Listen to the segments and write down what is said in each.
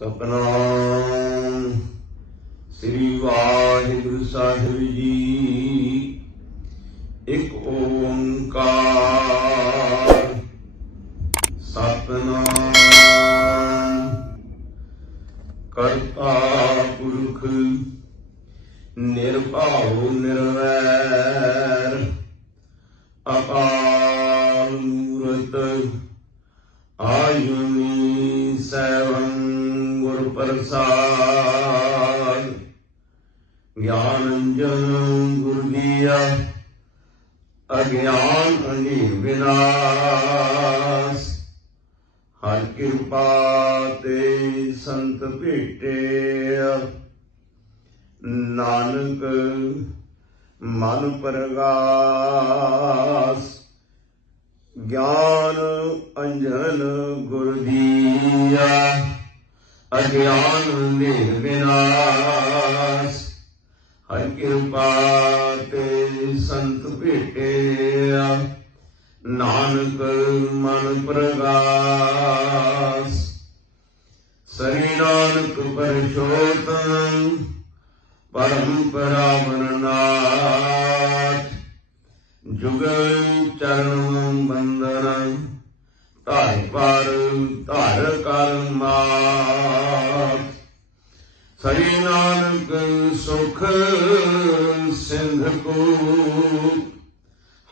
ਸਤਨਾਮ ਸ੍ਰੀ ਵਾਹਿਗੁਰੂ ਸਾਹਿਬ ਜੀ। ਇੱਕ ਓੰਕਾਰ ਸਤਨਾਮ ਕਰਤਾ ਪੁਰਖ ਨਿਰਭਉ ਨਿਰਵੈਰ ਅਕਾਲ ਮੂਰਤ ਆਜੁਨੀ ਸੈਭੰ ਗੁਰ ਪ੍ਰਸਾਦ। ਗਿਆਨ ਅੰਜਨ ਗੁਰ ਦੀਆ ਅਗਿਆਨ ਅੰਧੇਰ ਵਿਨਾਸ਼। ਹਰਿ ਕਿਰਪਾ ਤੇ ਸੰਤ ਭੇਟੇ ਨਾਨਕ ਮਨ ਪਰਗਾਸ। ਗਿਆਨ ਅੰਜਨ ਗੁਰ ਦੀਆ ਅਗਿਆਨ ਅੰਧੇਰ ਵਿਨਾਸ਼। ਹਰਿ ਕਿਰਪਾ ਤੇ ਸੰਤ ਭੇਟੇ ਨਾਨਕ ਮਨ ਪ੍ਰਗਾਸ। ਸ੍ਰੀ ਨਾਨਕ ਪਰਸ਼ੋਤਮ ਪਰੰਪਰਾ ਮਨਨਾਥ। ਜੁਗਲ ਚਰਨ ਬੰਦਨ ਧਰ ਪਰ ਧਰ ਕਰ ਮਾਤ। ਸ੍ਰੀ ਨਾਨਕ ਸੁਖ ਸਿੰਧ ਕੋ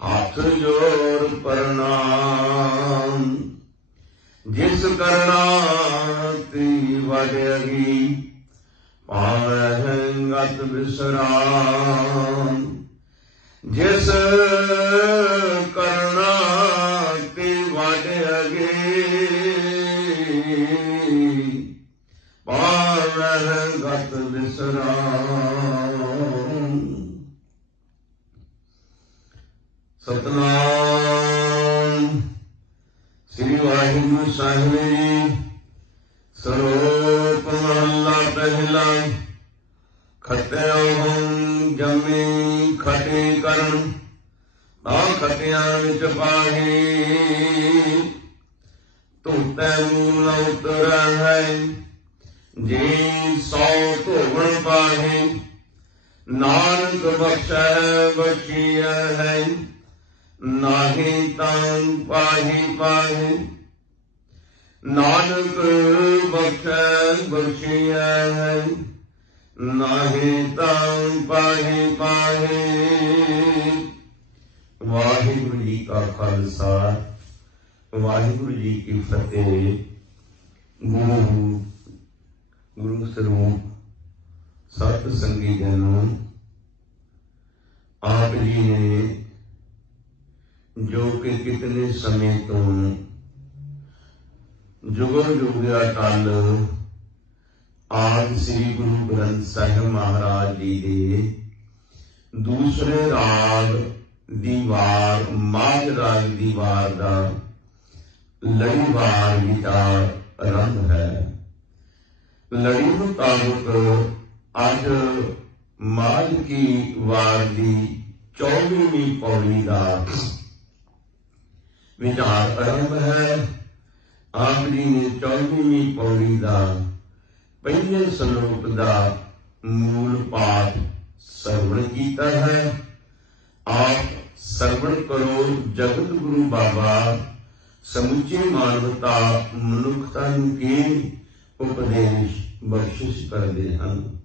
ਹੱਥ ਜੋੜ ਪ੍ਰਣਾਮ। ਜਿਸ ਕਰਣਾ ਤੀ ਵਡਿਆਗੀ ਪਾਵਹਿ ਗਤ ਵਿਸਰਾਮ। ਜਿਸ ਕਰਣਾ ਤੇ ਵਡਿਆਗੀ ਪਾਵਹਿ ਗਤ ਵਿਸਰਾਮ। ਸਤਨਾਮ ਸ੍ਰੀ ਵਾਹਿਗੁਰੂ ਸਾਹਿਬ ਜੀ। ਸਰੋਪ ਮਹਲਾ ਪਹਿਲਾ। ਖਟਿਓ ਜੰਮੇ ਖਟੇ ਕਰਨ ਆ ਖਟਿਆਂ ਵਿੱਚ ਪਾਹੀ। ਧੋਤੈ ਮੂਲ ਉਤਰੈ ਹੈ ਜੀ ਸੌ ਧੋਵਣ ਪਾਹੀ। ਨਾਨਕ ਬਖਸ਼ੈ ਬਖਸ਼ੀਐ ਹੈ ਨਾਹੀ ਤਾਂ ਪਾਹੀ ਪਾਹੀ। ਨਾਨਕ ਬਖਸ਼ੈ ਬਖਸ਼ੀਐ ਹੈ ਨਾਹੀ ਤਾਂ ਪਾਹੀ ਪਾਹੀ। ਵਾਹਿਗੁਰੂ ਜੀ ਕਾ ਖਾਲਸਾ ਵਾਹਿਗੁਰੂ ਜੀ ਕੀ ਫਤਿਹ। ਗੁਰੂ ਸਰੂਪ ਸਤ ਸੰਗੀ ਜਨੋ, ਆਪ ਜੀ ਨੇ ਜੋ ਕਿ ਕਿਤਨੇ ਸਮੇਂ ਤੋਂ ਜੁਗੋ ਜੁਗ ਅਟਲ ਆਦਿ ਸ੍ਰੀ ਗੁਰੂ ਗ੍ਰੰਥ ਸਾਹਿਬ ਮਹਾਰਾਜ ਜੀ ਦੇ ਦੂਸਰੇ ਰਾਗ ਦੀ ਵਾਰ ਮਾਝ ਰਾਗ ਦੀ ਵਾਰ ਦਾ ਲੜੀਵਾਰ ਵਿਚਾਰ ਆਰੰਭ ਹੈ। ਲੜੀ ਮੁਤਾਬਕ ਅੱਜ ਮਾਝ ਕੀ ਵਾਰ ਦੀ 24ਵੀਂ ਪੌੜੀ ਦਾ ਵਿਚਾਰ ਆਰੰਭ ਹੈ। ਆਪ ਜੀ ਨੇ 24ਵੀਂ ਪੌੜੀ ਦਾ ਪਹਿਲੇ ਸ਼ਲੋਕ ਦਾ ਮੂਲ ਪਾਠ ਸਰਵਣ ਕੀਤਾ ਹੈ। ਆਪ ਸਰਵਣ ਕਰੋ। ਜਗਤ ਗੁਰੂ ਬਾਬਾ ਸਮੁੱਚੀ ਮਾਨਵਤਾ ਮਨੁੱਖਤਾ ਨੂੰ ਕੀ ਉਪਦੇਸ਼ ਬਖਸ਼ਿਸ਼ ਕਰਦੇ ਹਨ।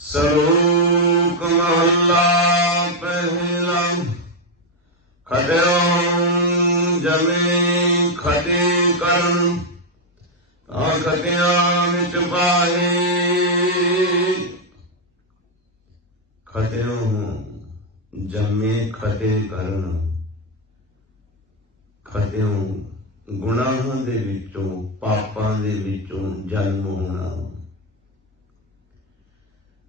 ਸ਼ਲੋਕ ਮਹਲਾ ਪਹਿਲਾ। ਖਟਿਓ ਜਮੇ ਖਟੇ ਕਰਨ ਤਾਂ ਖਟਿਆਂ ਵਿੱਚ ਪਾਹੀ। ਖਟਿਓ ਜੰਮੇ ਖਟੇ ਕਰਨ। ਖਟਿਓ ਗੁਨਾਹਾਂ ਦੇ ਵਿੱਚੋਂ ਪਾਪਾਂ ਦੇ ਵਿੱਚੋਂ ਜਨਮ ਹੋਣਾ।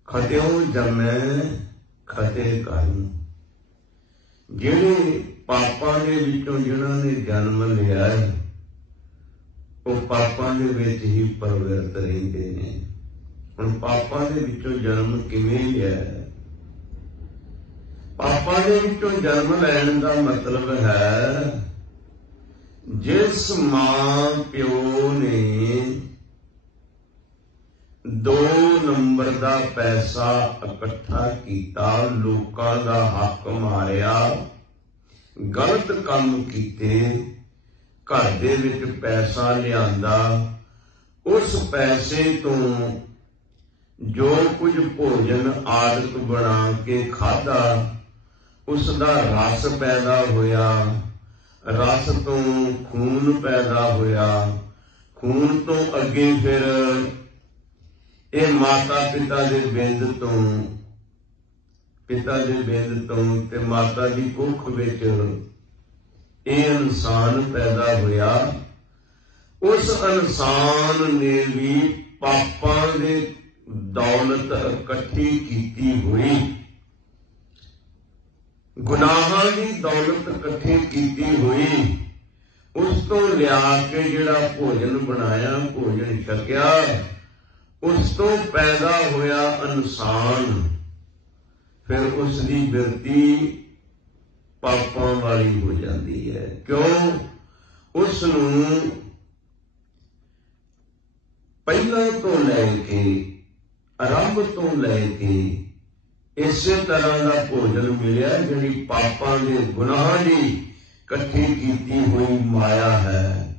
ਖਟਿਓ ਜੰਮੇ ਖਟੇ ਕਰਨ। ਜਿਹੜੇ ਪਾਪਾਂ ਦੇ ਵਿੱਚੋਂ ਜਿਹਨਾਂ ਨੇ ਜਨਮ ਲਿਆ ਹੈ ਉਹ ਪਾਪਾਂ ਦੇ ਵਿੱਚ ਹੀ ਪ੍ਰਵਿਰਤ ਰਹਿੰਦੇ ਨੇ। ਹੁਣ ਪਾਪਾਂ ਦੇ ਵਿੱਚੋਂ ਜਨਮ ਕਿਵੇਂ ਲਿਆ ਹੈ? ਪਾਪਾਂ ਦੇ ਵਿੱਚੋਂ ਜਨਮ ਲੈਣ ਦਾ ਮਤਲਬ ਹੈ ਜਿਸ ਮਾਂ ਪਿਓ ਨੇ ਨੰਬਰ ਦਾ ਪੈਸਾ ਇਕੱਠਾ ਕੀਤਾ, ਲੋਕਾਂ ਦਾ ਹੱਕ ਮਾਰਿਆ, ਗਲਤ ਕੰਮ ਕੀਤੇ, ਘਰ ਦੇ ਵਿੱਚ ਪੈਸਾ ਲਿਆਂਦਾ, ਉਸ ਪੈਸੇ ਤੋਂ ਜੋ ਕੁਝ ਭੋਜਨ ਆਦਿਕ ਬਣਾ ਕੇ ਖਾਧਾ, ਉਸ ਦਾ ਰਸ ਪੈਦਾ ਹੋਇਆ, ਰਸ ਤੋਂ ਖੂਨ ਪੈਦਾ ਹੋਇਆ, ਖੂਨ ਤੋਂ ਅੱਗੇ ਫਿਰ ਇਹ ਮਾਤਾ ਪਿਤਾ ਦੇ ਬਿੰਦ ਤੋਂ, ਪਿਤਾ ਦੇ ਬਿੰਦ ਤੋਂ ਤੇ ਮਾਤਾ ਦੀ ਕੁੱਖ ਵਿੱਚ ਇਹ ਇਨਸਾਨ ਪੈਦਾ ਹੋਇਆ। ਉਸ ਇਨਸਾਨ ਨੇ ਵੀ ਪਾਪਾਂ ਦੇ ਦੌਲਤ ਇਕੱਠੀ ਕੀਤੀ ਹੋਈ, ਗੁਨਾਹਾਂ ਦੀ ਦੌਲਤ ਇਕੱਠੀ ਕੀਤੀ ਹੋਈ, ਉਸ ਤੋਂ ਲਿਆ ਕੇ ਜਿਹੜਾ ਭੋਜਨ ਬਣਾਇਆ, ਭੋਜਨ ਛਕਿਆ, ਉਸ ਤੋਂ ਪੈਦਾ ਹੋਇਆ ਇਨਸਾਨ, ਫਿਰ ਉਸ ਦੀ ਬਿਰਤੀ ਪਾਪਾਂ ਵਾਲੀ ਹੋ ਜਾਂਦੀ ਹੈ। ਕਿਉਂ? ਉਸ ਨੂੰ ਪਹਿਲਾਂ ਤੋਂ ਲੈ ਕੇ, ਆਰੰਭ ਤੋਂ ਲੈ ਕੇ ਇਸੇ ਤਰ੍ਹਾਂ ਦਾ ਭੋਜਨ ਮਿਲਿਆ ਜਿਹੜੀ ਪਾਪਾਂ ਦੇ ਗੁਨਾਹਾਂ ਦੀ ਇਕੱਠੀ ਕੀਤੀ ਹੋਈ ਮਾਇਆ ਹੈ।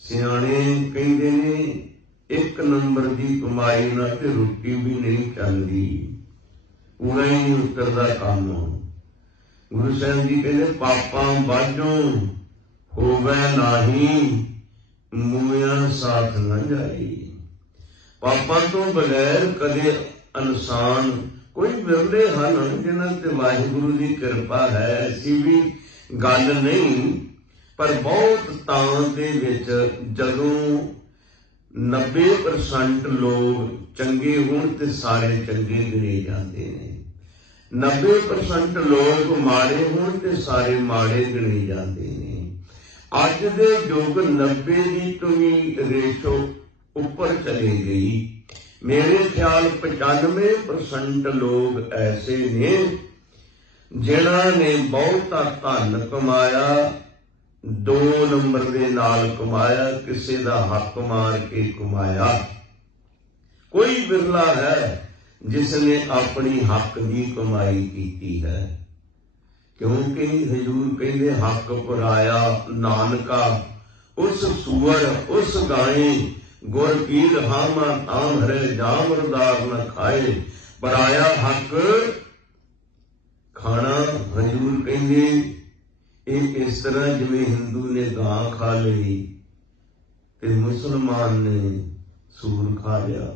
ਸਿਆਣੇ ਕਹਿੰਦੇ ਨੇ ਇੱਕ ਨੰਬਰ ਦੀ ਕਮਾਈ ਨਾਲ ਤੇ ਰੋਟੀ ਵੀ ਨਹੀਂ ਚੱਲਦੀ, ਪੂਰਾ ਹੀ ਨਹੀਂ ਉਤਰਦਾ ਕੰਮ। ਗੁਰੂ ਸਾਹਿਬ ਜੀ ਕਹਿੰਦੇ ਪਾਪਾਂ ਬਾਝੋਂ ਹੋਵੇ ਨਾਹੀ, ਮੂਆਂ ਸਾਥ ਨਾ ਜਾਈ। ਪਾਪਾਂ ਤੋਂ ਬਗੈਰ ਕਦੇ ਇਨਸਾਨ, ਕੋਈ ਵਿਰਲੇ ਹਨ ਜਿਨ੍ਹਾਂ ਤੇ ਵਾਹਿਗੁਰੂ ਦੀ ਕਿਰਪਾ ਹੈ, ਐਸੀ ਵੀ ਗੱਲ ਨਹੀਂ, ਪਰ ਬਹੁਤ ਤਾਂ ਦੇ ਵਿੱਚ ਜਦੋਂ 90% ਲੋਕ ਚੰਗੇ ਹੋਣ ਤੇ ਸਾਰੇ ਚੰਗੇ ਗਿਣੇ ਜਾਂਦੇ ਨੇ, 90% ਲੋਕ ਮਾੜੇ ਹੋਣ ਤੇ ਸਾਰੇ ਮਾੜੇ ਗਿਣੇ ਜਾਂਦੇ ਨੇ। ਅੱਜ ਦੇ ਯੁੱਗ 90 ਦੀ ਤੋਂ ਵੀ ਰੇਸ਼ੋ ਉੱਪਰ ਚਲੀ ਗਈ। ਮੇਰੇ ਖਿਆਲ 95% ਲੋਕ ਐਸੇ ਨੇ ਜਿਨ੍ਹਾਂ ਨੇ ਬਹੁਤਾ ਧਨ ਕਮਾਇਆ, 2 ਨੰਬਰ ਦੇ ਨਾਲ ਕਮਾਇਆ, ਕਿਸੇ ਦਾ ਹੱਕ ਮਾਰ ਕੇ ਕਮਾਇਆ। ਕੋਈ ਬਿਰਲਾ ਹੈ ਜਿਸ ਨੇ ਆਪਣੀ ਹੱਕ ਦੀ ਕਮਾਈ ਕੀਤੀ ਹੈ, ਕਿਉਂਕਿ ਹਜ਼ੂਰ ਕਹਿੰਦੇ ਹੱਕ ਪੁਰਾਇਆ ਨਾਨਕਾ, ਉਸ ਸੂਰ ਉਸ ਗਾਏ, ਗੁਰ ਪੀਰ ਹਾਮਾ ਤਾਮ ਹਰੇ ਜਾਮਰਦਾਰ ਨ ਖਾਏ। ਪਰਾਇਆ ਹੱਕ ਖਾਣਾ, ਹਜ਼ੂਰ ਕਹਿੰਦੇ ਇਹ ਇਸ ਤਰ੍ਹਾਂ ਜਿਵੇਂ ਹਿੰਦੂ ਨੇ ਗਾਂ ਖਾ ਲਈ ਤੇ ਮੁਸਲਮਾਨ ਨੇ ਸੂਰ ਖਾ ਲਿਆ।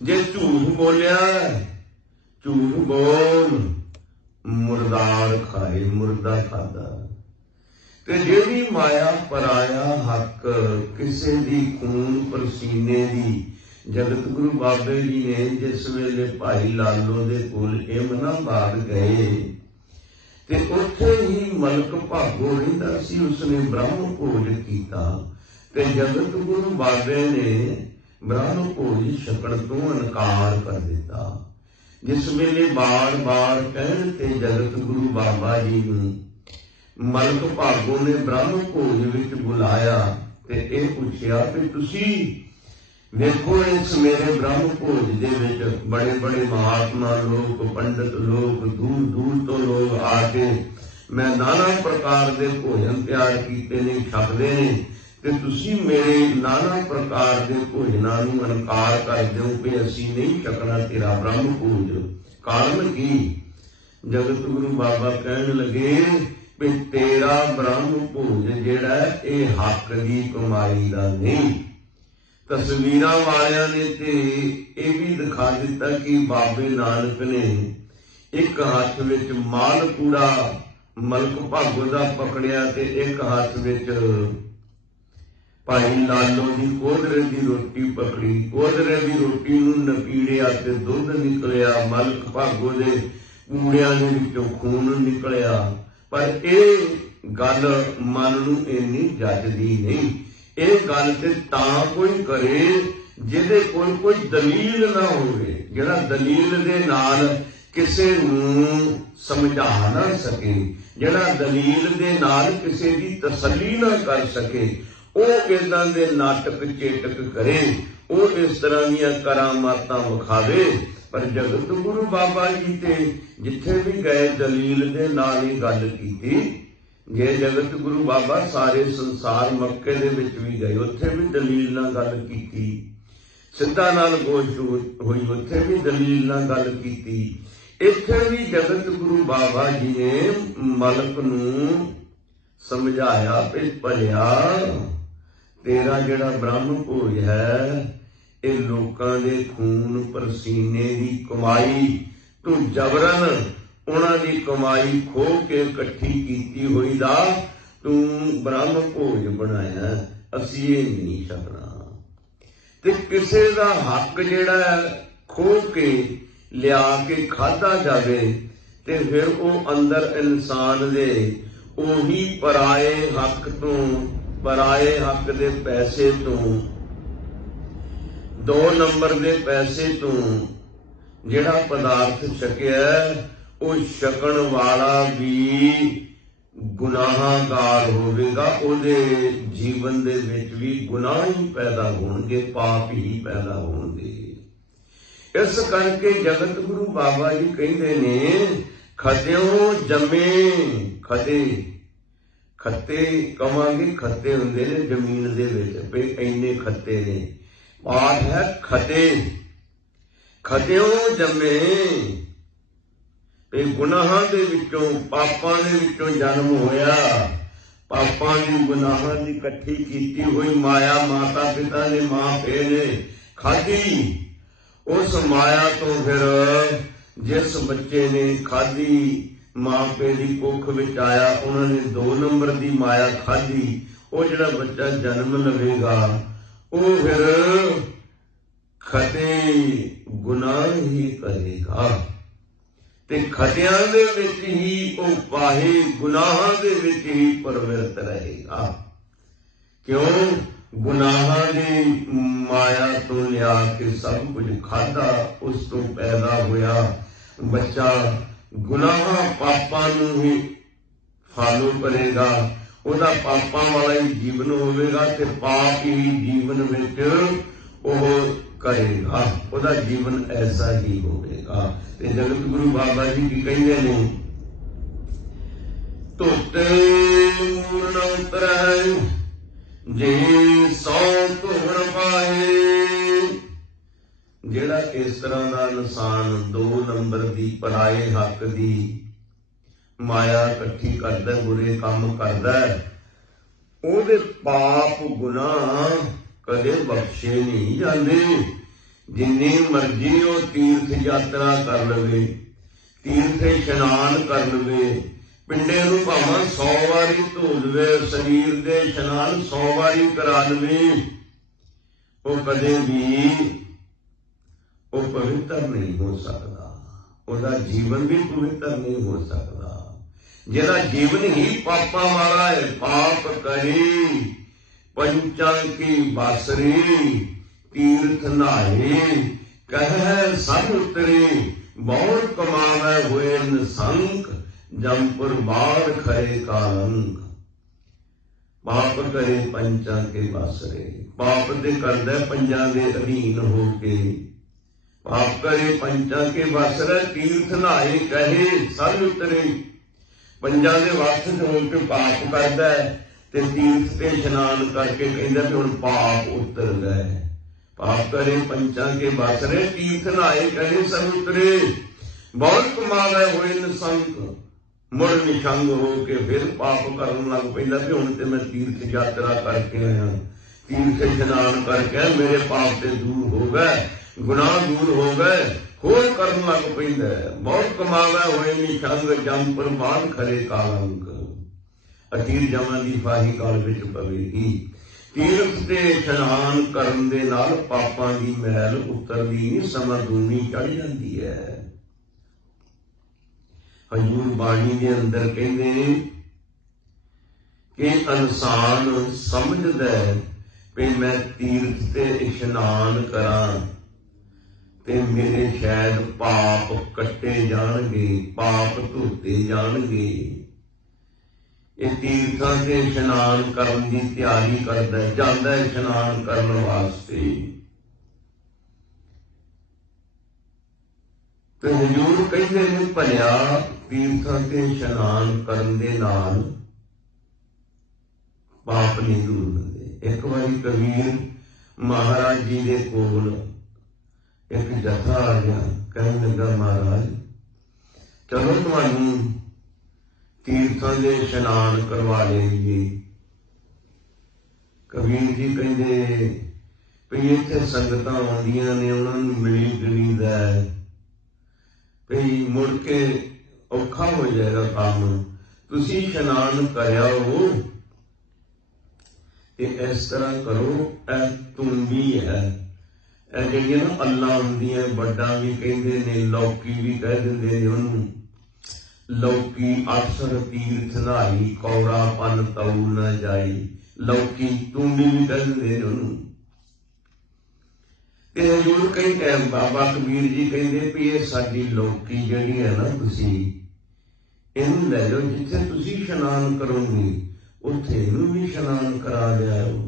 ਜੇ ਝੂਠ ਬੋਲਿਆ, ਝੂਠ ਬੋਲ, ਮੁਰਦਾਰ ਖਾਏ, ਮੁਰਦਾ ਖਾਦਾ। ਤੇ ਜਿਹੜੀ ਮਾਇਆ ਪਰਾਇਆ ਹੱਕ, ਕਿਸੇ ਦੀ ਖੂਨ ਪਰਸੀਨੇ ਦੀ, ਜਗਤ ਗੁਰੂ ਬਾਬੇ ਜੀ ਨੇ ਜਿਸ ਵੇਲੇ ਭਾਈ ਲਾਲੋ ਦੇ ਕੋਲ ਇਮਨਾਬਾਦ ਗਏ ਤੇ ਉੱਥੇ ਹੀ ਮਲਕ ਭਾਗੋ ਰਹਿੰਦਾ ਸੀ, ਉਸਨੇ ਬ੍ਰਹਮ ਭੋਜ ਕੀਤਾ ਤੇ ਜਗਤ ਗੁਰੂ ਬਾਬੇ ਨੇ ਬ੍ਰਹਮ ਭੋਜ ਛਕਣ ਤੋਂ ਇਨਕਾਰ ਕਰ ਦਿੱਤਾ। ਜਿਸ ਵੇਲੇ ਬਾਰ-ਬਾਰ ਕਹਿਣ ਤੇ ਜਗਤ ਗੁਰੂ ਬਾਬਾ ਜੀ ਨੂੰ ਮਲਕ ਭਾਗੋ ਨੇ ਬ੍ਰਹਮ ਭੋਜ ਵਿੱਚ ਬੁਲਾਇਆ ਤੇ ਇਹ ਪੁੱਛਿਆ ਵੀ ਤੁਸੀਂ ਵੇਖੋ ਇਸ ਮੇਰੇ ਬ੍ਰਹਮ ਭੋਜ ਦੇ ਵਿੱਚ ਬੜੇ ਬੜੇ ਮਹਾਤਮਾ ਲੋਕ, ਪੰਡਿਤ ਲੋਕ, ਦੂਰ ਦੂਰ ਤੋਂ ਲੋਕ ਆ ਕੇ ਮੈਂ ਨਾਨਾ ਪ੍ਰਕਾਰ ਦੇ ਭੋਜਨ ਤਿਆਰ ਕੀਤੇ ਨੇ, ਛਕਦੇ ਨੇ, ਤੇ ਤੁਸੀਂ ਮੇਰੇ ਨਾਨਾ ਪ੍ਰਕਾਰ ਦੇ ਭੋਜਨਾਂ ਨੂੰ ਇਨਕਾਰ ਕਰਦੇ ਹੋ ਕਿ ਅਸੀਂ ਨਹੀਂ ਛਕਣਾ ਤੇਰਾ ਬ੍ਰਹਮ ਭੋਜ। ਕਾਰਨ ਕੀ? ਜਗਤ ਗੁਰੂ ਬਾਬਾ ਕਹਿਣ ਲੱਗੇ ਵੀ ਤੇਰਾ ਬ੍ਰਹਮ ਭੋਜ ਜਿਹੜਾ ਇਹ ਹੱਕ ਦੀ ਕਮਾਈ ਦਾ ਨਹੀਂ। ਤਸਵੀਰਾਂ ਵਾਲਿਆਂ ਨੇ ਤੇ ਇਹ ਵੀ ਦਿਖਾ ਦਿੱਤਾ ਕਿ ਬਾਬੇ ਨਾਨਕ ਨੇ ਇੱਕ ਹੱਥ ਵਿੱਚ ਮਾਲਪੂੜਾ ਮਲਕ ਭਾਗੋ ਦਾ ਪਕੜਿਆ ਤੇ ਇੱਕ ਹੱਥ ਵਿੱਚ ਭਾਈ ਲਾਲੋ ਦੀ ਕੋਦਰੇ ਦੀ ਰੋਟੀ ਪਕੜੀ। ਕੋਦਰੇ ਦੀ ਰੋਟੀ ਨੂੰ ਨਪੀੜਿਆ ਤੇ ਦੁੱਧ ਨਿਕਲਿਆ, ਮਲਕ ਭਾਗੋ ਦੇ ਪੂੜਿਆਂ ਦੇ ਵਿੱਚੋਂ ਖੂਨ ਨਿਕਲਿਆ। ਪਰ ਇਹ ਗੱਲ ਮਨ ਨੂੰ ਇੰਨੀ ਜੱਜਦੀ ਨਹੀਂ। ਇਹ ਗੱਲ ਤੇ ਤਾਂ ਕੋਈ ਕਰੇ ਜਿਹਦੇ ਕੋਲ ਕੋਈ ਦਲੀਲ ਨਾ ਹੋਵੇ, ਜਿਹੜਾ ਦਲੀਲ ਦੇ ਨਾਲ ਕਿਸੇ ਨੂੰ ਸਮਝਾ ਨਾ ਸਕੇ, ਜਿਹੜਾ ਦਲੀਲ ਦੇ ਨਾਲ ਕਿਸੇ ਦੀ ਤਸੱਲੀ ਨਾ ਕਰ ਸਕੇ, ਉਹ ਇਦਾਂ ਦੇ ਨਾਟਕ ਚੇਟਕ ਕਰੇ, ਉਹ ਇਸ ਤਰ੍ਹਾਂ ਦੀਆਂ ਕਰਾਮਾਤਾਂ ਵਿਖਾਵੇ। ਪਰ ਜਗਤ ਗੁਰੂ ਬਾਬਾ ਜੀ ਤੇ ਜਿੱਥੇ ਵੀ ਗਏ ਦਲੀਲ ਦੇ ਨਾਲ ਹੀ ਗੱਲ ਕੀਤੀ। ਜੇ ਜਗਤ ਗੁਰੂ ਬਾਬਾ ਸਾਰੇ ਸੰਸਾਰ ਮੱਕੇ ਦੇ ਵਿੱਚ ਵੀ ਗਏ, ਉੱਥੇ ਵੀ ਦਲੀਲ ਨਾਲ ਗੱਲ ਕੀਤੀ। ਸਿੱਧਾ ਨਾਲ ਗੋਸ਼ਟ ਹੋਈ, ਉੱਥੇ ਵੀ ਦਲੀਲ ਨਾਲ ਗੱਲ ਕੀਤੀ। ਇੱਥੇ ਵੀ ਜਗਤ ਗੁਰੂ ਬਾਬਾ ਜੀ ਨੇ ਮਲਕ ਨੂੰ ਸਮਝਾਇਆ ਕਿ ਭਲਿਆ ਤੇਰਾ ਜਿਹੜਾ ਬ੍ਰਹਮ ਭੋਜ ਹੈ ਇਹ ਲੋਕਾਂ ਦੇ ਖੂਨ ਪਰਸੀਨੇ ਦੀ ਕਮਾਈ, ਤੂੰ ਜਬਰਨ ਉਹਨਾਂ ਦੀ ਕਮਾਈ ਖੋਹ ਕੇ ਇਕੱਠੀ ਕੀਤੀ ਹੋਈ ਦਾ ਤੂੰ ਬ੍ਰਹਮ ਭੋਜ ਬਣਾਇਆ, ਅਸੀਂ ਇਹ ਨਹੀਂ ਛਕਣਾ। ਤੇ ਕਿਸੇ ਦਾ ਹੱਕ ਜਿਹੜਾ ਖੋਹ ਕੇ ਲਿਆ ਕੇ ਖਾਧਾ ਜਾਵੇ ਤੇ ਫਿਰ ਉਹ ਅੰਦਰ ਇਨਸਾਨ ਦੇ ਉਹੀ ਪਰਾਏ ਹੱਕ ਤੋਂ, ਪਰਾਏ ਹੱਕ ਦੇ ਪੈਸੇ ਤੋਂ, 2 ਨੰਬਰ ਦੇ ਪੈਸੇ ਤੋਂ ਜਿਹੜਾ ਪਦਾਰਥ ਛਕਿਆ, ਉਹ ਛਕਣ ਵਾਲਾ ਵੀ ਗੁਨਾਹਗਾਰ ਹੋਵੇਗਾ। ਉਹਦੇ ਜੀਵਨ ਦੇ ਵਿੱਚ ਵੀ ਗੁਨਾਹ ਹੀ ਪੈਦਾ ਹੋਣਗੇ, ਪਾਪ ਹੀ ਪੈਦਾ ਹੋਣਗੇ। ਇਸ ਕਰਕੇ ਜਗਤ ਗੁਰੂ ਬਾਬਾ ਜੀ ਕਹਿੰਦੇ ਨੇ ਖਤਿਓ ਜੰਮੇ, ਖੱਤੇ ਕਵਾਂਗੇ, ਖੱਤੇ ਹੁੰਦੇ ਨੇ ਜ਼ਮੀਨ ਦੇ ਵਿੱਚ, ਵੀ ਇੰਨੇ ਖੱਤੇ ਨੇ। ਪਾਠ ਹੈ ਖਤਿਓ ਜੰਮੇ, ਤੇ ਗੁਨਾਹਾਂ ਦੇ ਵਿੱਚੋਂ, ਪਾਪਾਂ ਦੇ ਵਿੱਚੋਂ ਜਨਮ ਹੋਇਆ। ਪਾਪਾਂ ਦੀ, ਗੁਨਾਹਾਂ ਦੀ ਇਕੱਠੀ ਕੀਤੀ ਹੋਈ ਮਾਇਆ ਮਾਤਾ ਪਿਤਾ ਨੇ, ਮਾਂ ਪਿਓ ਨੇ ਖਾਧੀ। ਉਸ ਮਾਇਆ ਤੋਂ ਫਿਰ ਜਿਸ ਬੱਚੇ ਨੇ ਖਾਧੀ, ਮਾਂ ਪਿਓ ਦੀ ਕੁੱਖ ਵਿੱਚ ਆਇਆ, ਉਹਨਾਂ ਨੇ 2 ਨੰਬਰ ਦੀ ਮਾਇਆ ਖਾਧੀ। ਉਹ ਜਿਹੜਾ ਬੱਚਾ ਜਨਮ ਲਵੇਗਾ ਉਹ ਫਿਰ ਖਤੇ ਗੁਨਾਹ ਹੀ ਕਰੇਗਾ, ਤੇ ਖਤਿਆਂ ਦੇ ਵਿੱਚ ਹੀ ਉਹ ਪਾਹੇ, ਗੁਨਾਹਾਂ ਦੇ ਵਿੱਚ ਹੀ ਪ੍ਰਵਿਰਤ ਰਹੇਗਾ। ਕਿਉਂ? ਗੁਨਾਹਾਂ ਦੀ ਮਾਇਆ ਤੋਂ ਲਿਆ ਕੇ ਸਭ ਕੁਝ ਖਾਧਾ, ਉਸ ਤੋਂ ਪੈਦਾ ਹੋਇਆ ਬੱਚਾ ਗੁਨਾਹਾਂ ਪਾਪਾਂ ਨੂੰ ਹੀ ਫਾਲੋ ਕਰੇਗਾ। ਉਹਦਾ ਪਾਪਾਂ ਵਾਲਾ ਹੀ ਜੀਵਨ ਹੋਵੇਗਾ ਤੇ ਪਾਪ ਹੀ ਜੀਵਨ ਵਿੱਚ ਉਹ ਕਰੇਗਾ, ਉਹਦਾ ਜੀਵਨ ਐਸਾ ਹੀ ਹੋਵੇਗਾ। ਤੇ ਜਗਤ ਗੁਰੂ ਬਾਬਾ ਜੀ ਕੀ ਕਹਿੰਦੇ ਨੇ, ਧੁੱਤੇ ਮੂਰਨ ਉਤਰੈ ਜੇ ਸੌ ਧੁਣ ਪਾਏ। ਜਿਹੜਾ ਇਸ ਤਰ੍ਹਾਂ ਦਾ ਇਨਸਾਨ 2 ਨੰਬਰ ਦੀ ਪਰਾਏ ਹੱਕ ਦੀ ਮਾਇਆ ਇਕੱਠੀ ਕਰਦਾ, ਬੁਰੇ ਕੰਮ ਕਰਦਾ, ਉਹਦੇ ਪਾਪ ਗੁਨਾਹ ਕਦੇ ਬਖਸ਼ੇ ਨਹੀਂ ਜਾਂਦੇ। ਜਿੰਨੀ ਮਰਜ਼ੀ ਉਹ ਤੀਰਥ ਯਾਤਰਾ ਕਰ ਲਵੇ, ਤੀਰਥ ਇਸ਼ਨਾਨ ਕਰ ਲਵੇ, ਪਿੰਡੇ ਨੂੰ ਭਾਵੇਂ 100 ਵਾਰੀ ਧੋ ਲਵੇ, ਸਰੀਰ ਦੇ ਇਸ਼ਨਾਨ 100 ਵਾਰੀ ਕਰਾ ਲਵੇ, ਉਹ ਕਦੇ ਵੀ ਉਹ ਪਵਿੱਤਰ ਨਹੀਂ ਹੋ ਸਕਦਾ, ਉਹਦਾ ਜੀਵਨ ਵੀ ਪਵਿੱਤਰ ਨਹੀਂ ਹੋ ਸਕਦਾ। ਜਿਹਦਾ ਜੀਵਨ ਹੀ ਪਾਪਾਂ ਵਾਲਾ ਹੈ, ਪਾਪ ਕਰੀ ਪੰਚਾਂ ਕੀ ਬਾਸਰੀ, ਤੀਰਥ ਨਹਾਏ ਕਹਿ ਸਭ ਉਤਰੇ, ਬਹੁਤ ਕਮਾਵੇ ਹੋਏ ਨਿਸੰਕ, ਜੰਪੁਰ ਬਾੜ ਖਰੇ ਕਾਲੰਕ। ਪਾਪ ਕਰੇ ਪੰਚਾਂ ਕੇ ਬਾਸਰੇ, ਪਾਪ ਤੇ ਕਰਦਾ ਪੰਜਾਂ ਦੇ ਅਧੀਨ ਹੋ ਕੇ। ਪਾਪ ਕਰੇ ਪੰਚਾਂ ਕੇ ਬਾਸਰੇ, ਤੀਰਥ ਨਹਾਏ ਕਹੇ ਸਭ ਉਤਰੇ। ਪੰਜਾਂ ਦੇ ਵਸ ਹੋ ਕੇ ਪਾਪ ਕਰਦਾ ਤੇ ਤੀਰਥ ਤੇ ਇਸ਼ਨਾਨ ਕਰਕੇ ਕਹਿੰਦਾ ਵੀ ਹੁਣ ਪਾਪ ਉਤਰ ਗਏ। ਪਾਪ ਕਰੇ ਪੰਚਾਂ ਕੇ ਬਾਸਰੇ, ਤੀਰਥ ਨਹਾਏ ਕਹੇ ਸਭ ਉਤਰੇ, ਬਹੁਤ ਕਮਾਵੇ ਹੋਏ ਨਿਸੰਕ। ਮੁੜ ਨਿਸ਼ੰਗ ਹੋ ਕੇ ਫਿਰ ਪਾਪ ਕਰਨ ਲੱਗ ਪੈਂਦਾ ਵੀ ਹੁਣ ਤੇ ਮੈਂ ਤੀਰਥ ਯਾਤਰਾ ਕਰਕੇ ਆਇਆ, ਤੀਰਥ ਇਸ਼ਨਾਨ ਕਰਕੇ ਮੇਰੇ ਪਾਪ ਤੇ ਦੂਰ ਹੋ ਗਏ, ਗੁਨਾਹ ਦੂਰ ਹੋ ਗਏ, ਹੋਰ ਕਰਨ ਲੱਗ ਪੈਂਦਾ। ਬਹੁਤ ਕਮਾਵੇ ਹੋਏ ਨਿਸ਼ੰਗ, ਜੰਪੁਰ ਬਾੜ ਖਰੇ ਕਾਲੰਕ। ਅਖੀਰ ਜਮਾਂ ਦੀ ਫਾਹੀ ਕਾਲ ਵਿੱਚ ਪਵੇਗੀ। ਤੀਰਥ ਤੇ ਇਸ਼ਨਾਨ ਕਰਨ ਦੇ ਨਾਲ ਪਾਪਾਂ ਦੀ ਮੈਲ ਉਤਰਦੀ ਨਹੀਂ, ਸਮਾਂ ਦੂਣੀ ਚੜ ਜਾਂਦੀ ਹੈ। ਹਜ਼ੂਰ ਬਾਣੀ ਦੇ ਅੰਦਰ ਕਹਿੰਦੇ ਨੇ ਕਿ ਇਨਸਾਨ ਸਮਝਦਾ ਵੀ ਮੈਂ ਤੀਰਥ ਤੇ ਇਸ਼ਨਾਨ ਕਰਾਂ ਤੇ ਮੇਰੇ ਸ਼ਾਇਦ ਪਾਪ ਕੱਟੇ ਜਾਣਗੇ, ਪਾਪ ਧੋਤੇ ਜਾਣਗੇ। ਇਹ ਤੀਰਥਾਂ ਤੇ ਇਸ਼ਨਾਨ ਕਰਨ ਦੀ ਤਿਆਰੀ ਕਰਦਾ, ਜਾਂਦਾ ਇਸ਼ਨਾਨ ਕਰਨ ਵਾਸਤੇ। ਤੇ ਹਜ਼ੂਰ ਕਹਿੰਦੇ ਨੇ ਭਲਿਆ ਤੀਰਥਾਂ ਤੇ ਇਸ਼ਨਾਨ ਕਰਨ ਦੇ ਨਾਲ ਪਾਪ ਨਹੀਂ ਦੂਰ ਹੁੰਦੇ। ਇੱਕ ਵਾਰੀ ਕਬੀਰ ਮਹਾਰਾਜ ਜੀ ਦੇ ਕੋਲ ਇੱਕ ਜਥਾ ਆ ਗਿਆ, ਕਹਿਣ ਲੱਗਾ ਮਹਾਰਾਜ ਚਲੋ ਤੁਹਾਨੂੰ ਤੀਰਥਾਂ ਦੇ ਇਸ਼ਨਾਨ ਕਰਵਾ ਲਈਏ। ਕਬੀਰ ਜੀ ਕਹਿੰਦੇ ਵੀ ਇੱਥੇ ਸੰਗਤਾਂ ਆਉਂਦੀਆਂ ਨੇ, ਉਹਨਾਂ ਨੂੰ ਮਿਲੀ ਗਿਲੀਦਾ ਵੀ ਮੁੜ ਕੇ ਔਖਾ ਹੋ ਜਾਏਗਾ ਕੰਮ, ਤੁਸੀਂ ਇਸ਼ਨਾਨ ਕਰਿਆਓ। ਤੇ ਇਸ ਤਰ੍ਹਾਂ ਕਰੋ, ਇਹ ਤੁੰਬੀ ਹੈ, ਇਹ ਜਿਹੜੀਆਂ ਨਾ ਅੱਲਾਂ ਹੁੰਦੀਆਂ, ਵੱਡਾ ਵੀ ਕਹਿੰਦੇ ਨੇ, ਲੌਕੀ ਵੀ ਕਹਿ ਦਿੰਦੇ ਨੇ ਉਹਨੂੰ। ਲੌਕੀ ਅਕਸਰ ਤੀਰਥ ਨਹਾਈ, ਕੌੜਾ ਪਨ ਤਉ ਨ ਜਾਈ। ਲੌਕੀ ਤੁੰਬੀ ਵੀ ਕਹਿ ਦਿੰਦੇ ਨੇ ਉਹਨੂੰ। ਤੇ ਹਜ਼ੂਰ ਕਹਿੰਦੇ, ਬਾਬਾ ਕਬੀਰ ਜੀ ਕਹਿੰਦੇ ਵੀ ਇਹ ਸਾਡੀ ਲੌਕੀ ਜਿਹੜੀ ਹੈ ਨਾ, ਤੁਸੀਂ ਇਹਨੂੰ ਲੈ ਜਾਓ, ਜਿੱਥੇ ਤੁਸੀਂ ਇਸ਼ਨਾਨ ਕਰੋਗੇ ਉੱਥੇ ਇਹਨੂੰ ਵੀ ਇਸ਼ਨਾਨ ਕਰਾ ਲਿਆਓ।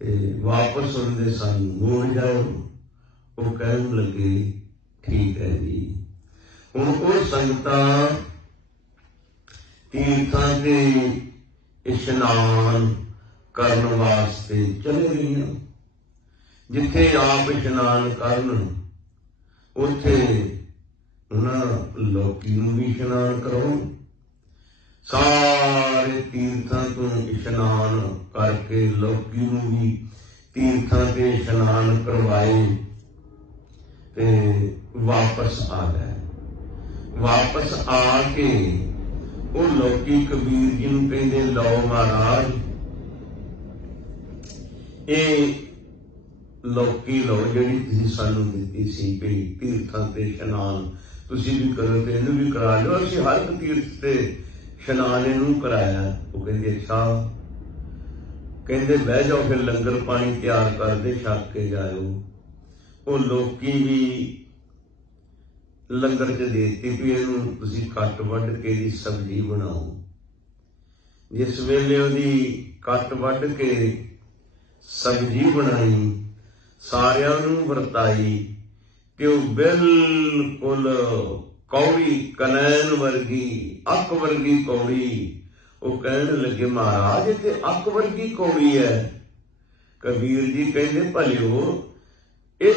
ਤੇ ਵਾਪਸ ਹੁੰਦੇ ਸਾਨੂੰ ਮੋੜ ਜਾਓ। ਉਹ ਕਹਿਣ ਲੱਗੇ ਠੀਕ ਹੈ ਜੀ। ਹੁਣ ਉਹ ਸੰਗਤਾਂ ਤੀਰਥਾਂ ਤੇ ਇਸ਼ਨਾਨ ਕਰਨ ਵਾਸਤੇ ਚਲੇ ਗਈਆਂ। ਜਿੱਥੇ ਆਪ ਇਸ਼ਨਾਨ ਕਰਨ ਉੱਥੇ ਉਹਨਾਂ ਲੋਕੀ ਨੂੰ ਵੀ ਇਸ਼ਨਾਨ ਕਰੋ। ਸਾਰੇ ਤੀਰਥਾਂ ਤੋਂ ਇਸ਼ਨਾਨ ਕਰਕੇ ਲੋਕੀ ਨੂੰ ਵੀ ਤੀਰਥਾਂ ਤੇ ਇਸ਼ਨਾਨ ਕਰਵਾਏ ਤੇ ਵਾਪਸ ਆ ਗਏ। ਵਾਪਸ ਆ ਕੇ ਉਹ ਲੋਕੀ ਕਬੀਰ ਜੀ ਨੂੰ ਕਹਿੰਦੇ, ਲਓ ਮਹਾਰਾਜ ਇਹ ਲੌਕੀ ਲਓ ਜਿਹੜੀ ਤੁਸੀਂ ਸਾਨੂੰ ਦਿੱਤੀ ਸੀ ਵੀ ਤੀਰਥਾਂ ਤੇ ਇਸ਼ਨਾਨ ਤੁਸੀਂ ਵੀ ਕਰੋ ਤੇ ਇਹਨੂੰ ਵੀ ਕਰਾ ਲਿਓ। ਅਸੀਂ ਹਰ ਇੱਕ ਤੀਰਥ ਤੇ ਇਸ਼ਨਾਨ ਇਹਨੂੰ ਕਰਾਇਆ। ਉਹ ਕਹਿੰਦੇ ਅੱਛਾ। ਕਹਿੰਦੇ ਬਹਿ ਜਾਓ, ਫਿਰ ਲੰਗਰ ਪਾਣੀ ਤਿਆਰ ਕਰਦੇ, ਛਕ ਕੇ ਜਾਇਓ। ਉਹ ਲੋਕੀ ਵੀ ਲੰਗਰ ਚ ਦੇ ਦਿੱਤੀ ਵੀ ਇਹਨੂੰ ਤੁਸੀਂ ਕੱਟ ਵੱਢ ਕੇ ਦੀ ਸਬਜ਼ੀ ਬਣਾਓ। ਜਿਸ ਵੇਲੇ ਉਹਦੀ ਕੱਟ ਵੱਢ ਕੇ ਸਬਜ਼ੀ ਬਣਾਈ, ਸਾਰਿਆਂ ਨੂੰ ਵਰਤਾਈ ਕਿ ਉਹ ਬਿਲਕੁਲ ਕੌੜੀ, ਕਨੈਨ ਵਰਗੀ, ਅੱਕ ਵਰਗੀ ਕੌੜੀ। ਉਹ ਕਹਿਣ ਲੱਗੇ ਮਹਾਰਾਜ ਇਹ ਤੇ ਅੱਕ ਵਰਗੀ ਕੌੜੀ ਹੈ। ਕਬੀਰ ਜੀ ਕਹਿੰਦੇ ਭਲਿਓ ਇਹ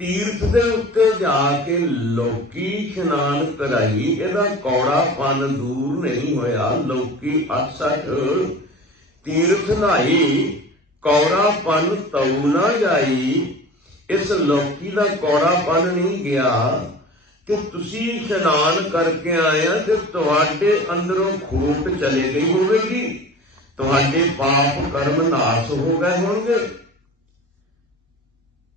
ਤੀਰਥ ਦੇ ਉੱਤੇ ਜਾ ਕੇ ਲੋਕੀ ਇਸ਼ਨਾਨ ਕਰਾਈ, ਇਹਦਾ ਕੌੜਾਪਨ ਦੂਰ ਨਹੀਂ ਹੋਇਆ। ਲੋਕੀ ਅਕਸਰ ਤੀਰਥ ਨਹਾਈ, ਕੌੜਾਪਨ ਤਉ ਨਾ ਜਾਈ। ਇਸ ਲੋਕੀ ਦਾ ਕੌੜਾਪਨ ਨਹੀਂ ਗਿਆ ਕਿ ਤੁਸੀਂ ਇਸ਼ਨਾਨ ਕਰਕੇ ਆਏ ਆ ਤੇ ਤੁਹਾਡੇ ਅੰਦਰੋਂ ਖੋਟ ਚਲੇ ਗਈ ਹੋਵੇਗੀ, ਤੁਹਾਡੇ ਪਾਪ ਕਰਮ ਨਾਸ ਹੋ ਗਏ ਹੋਣਗੇ।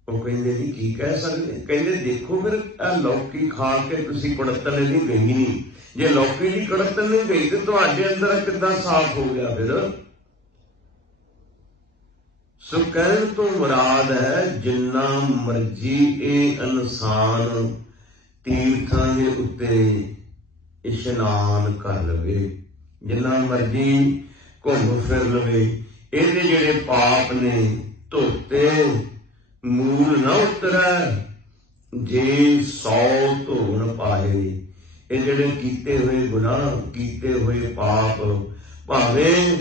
ਉਹ ਕਹਿੰਦੇ ਜੀ ਕੀ ਕਹਿ ਸਕਦੇ। ਕਹਿੰਦੇ ਦੇਖੋ ਫਿਰ ਇਹ ਲੌਕੀ ਖਾ ਕੇ ਤੁਸੀਂ ਕੁੜੱਤਣ ਨਹੀਂ ਗਈ ਨਹੀਂ। ਜੇ ਲੌਕੀ ਦੀ ਕੁੜੱਤਣ ਨਹੀਂ ਗਈ ਤੇ ਤੁਹਾਡੇ ਅੰਦਰ ਕਿੱਦਾਂ ਸਾਫ਼ ਹੋ ਗਿਆ ਫਿਰ। ਸੋ ਕਹਿਣ ਤੋਂ ਮੁਰਾਦ ਹੈ ਜਿੰਨਾ ਮਰਜੀ ਇਹ ਇਨਸਾਨ ਤੀਰਥਾਂ ਦੇ ਉੱਤੇ ਇਸ਼ਨਾਨ ਕਰ ਲਵੇ, ਜਿੰਨਾ ਮਰਜੀ ਘੁੰਮ ਫਿਰ ਲਵੇ, ਇਹਦੇ ਜਿਹੜੇ ਪਾਪ ਨੇ ਧੋਤੇ ਮੂਲ ਨਾ ਉਤਰੈ। ਜੇ 100 ਧੋਣ ਪਾਏ, ਇਹ ਜਿਹੜੇ ਕੀਤੇ ਹੋਏ ਗੁਨਾਹ, ਕੀਤੇ ਹੋਏ ਪਾਪ, ਭਾਵੇਂ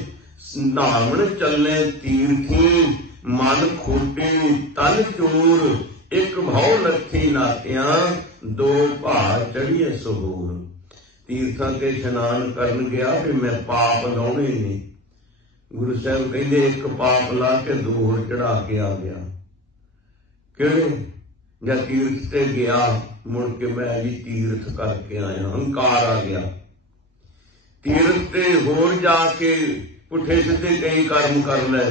ਨਾਮਣ ਚੱਲੇ ਤੀਰਥੀ, ਮਨ ਖੋਟੇ ਤਨ ਚੋਰ, ਇੱਕ ਭਾਉ ਲੱਥੀ ਨਾਤਿਆਂ, ਦੋ ਭਾ ਚੜੀਏ ਸਹੂਰ। ਤੀਰਥਾਂ ਤੇ ਇਸ਼ਨਾਨ ਕਰਨ ਗਿਆ ਤੇ ਮੈਂ ਪਾਪ ਲਾਉਣੇ ਨੇ। ਗੁਰੂ ਸਾਹਿਬ ਕਹਿੰਦੇ ਇੱਕ ਪਾਪ ਲਾ ਕੇ ਦੋ ਹੋਰ ਚੜਾ ਕੇ ਆ ਗਿਆ। ਕਿਹੜੇ? ਜਾਂ ਤੀਰਥ ਤੇ ਗਿਆ, ਮੁੜ ਕੇ ਮੈਂ ਵੀ ਤੀਰਥ ਕਰਕੇ ਆਇਆ, ਹੰਕਾਰ ਆ ਗਿਆ। ਤੀਰਥ ਤੇ ਹੋਰ ਜਾ ਕੇ ਪੁੱਠੇ ਸਿੱਧੇ ਕਈ ਕਰਮ ਕਰ ਲੈ,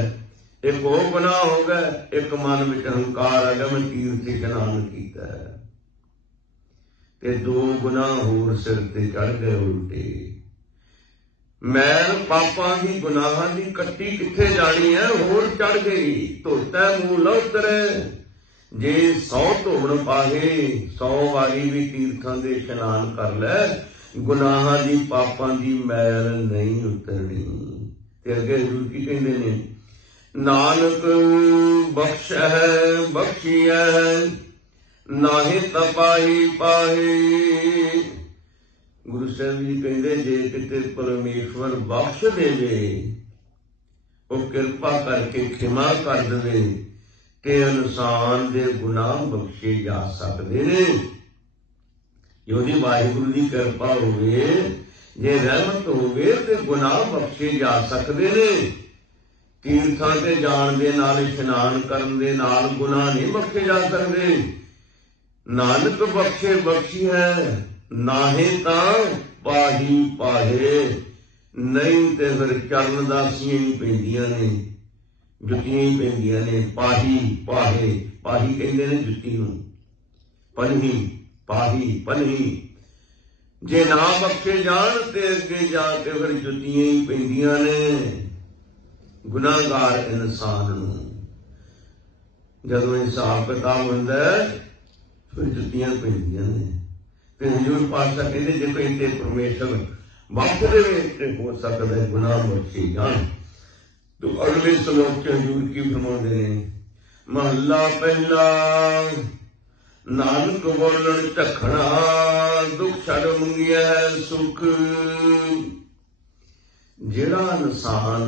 ਇੱਕ ਉਹ ਗੁਨਾਹ ਹੋ ਗਿਆ, ਇੱਕ ਮਨ ਵਿੱਚ ਹੰਕਾਰ ਆ ਗਿਆ ਮੈਂ ਤੀਰਥ ਇਸ਼ਨਾਨ ਕੀਤਾ ਹੈ, ਤੇ ਦੋ ਗੁਨਾਹ ਹੋਰ ਸਿਰ ਤੇ ਚੜ ਗਏ ਉਲਟੇ। ਮੈਲ ਪਾਪਾਂ ਦੀ ਗੁਨਾਹਾਂ ਦੀ ਕੱਟੀ ਕਿੱਥੇ ਜਾਣੀ ਹੈ, ਹੋਰ ਚੜ ਗਈ। ਧੋਤਾ ਮੂੰਹ ਨ ਉਤਰੇ। ਜੇ 100 ਧੋਣ ਪਾਹੇ, 100 ਵਾਰੀ ਵੀ ਤੀਰਥਾਂ ਦੇ ਇਸ਼ਨਾਨ ਕਰ ਲੈ, गुनाहां दी पापां दी मैल नहीं उतरनी। ते अगे हजूर की कहंदे ने, नानक बख्शै बख्शियै नाहि तपाही पाहे। गुरु साहिब जी कहंदे जे किते परमेश्वर बख्श देवे, ਉਹ ਕਿਰਪਾ ਕਰਕੇ ਖਿਮਾ ਕਰ ਦੇਵੇ ਤੇ ਇਨਸਾਨ ਦੇ ਗੁਨਾਹ ਬਖਸ਼ੇ ਜਾ ਸਕਦੇ ਨੇ। ਜੇ ਉਹਦੀ ਵਾਹਿਗੁਰੂ ਦੀ ਕਿਰਪਾ ਹੋਵੇ, ਜੇ ਰਹਿਮਤ ਹੋਵੇ ਤੇ ਗੁਨਾਹ ਬਖਸ਼ੇ ਜਾ ਸਕਦੇ ਨੇ। ਤੀਰਥਾਂ ਤੇ ਜਾਣ ਦੇ ਨਾਲ, ਇਸ਼ਨਾਨ ਕਰਨ ਦੇ ਨਾਲ ਗੁਨਾਹ ਨਹੀਂ ਬਖਸ਼ੇ ਜਾ ਸਕਦੇ। ਨਾਨਕ ਬਖਸ਼ੇ ਬਖਸ਼ੀ ਹੈ, ਨਾਹੇ ਤਾਂ ਪਾਹੀ ਪਾਹੇ। नहीं तो फिर चरण दासियां ही पैंदियां ने, जुत्तियां ही पैंदियां ने। पाही पाहे, पाही कहंदे ने जुत्ती नूं, पनही पाही पनही। जे ना बख्शे जान ते अगे जाके फिर जुत्तियां ही पैंदियां ने गुनाहगार इंसान नूं। जदों हिसाब किताब हुंदा फिर जुत्तियां पैंदियां ने। ते हजूर पातशाह कहंदे जे कोई ते परमेश्वर बख्श देवे हो सकता है गुनाह बख्शे जान। तो अगले श्लोक के हजूर की फरमाते हैं, महला पहला नानक बोलन झखना दुख छड़ मंगिया सुख। जिहड़ा इंसान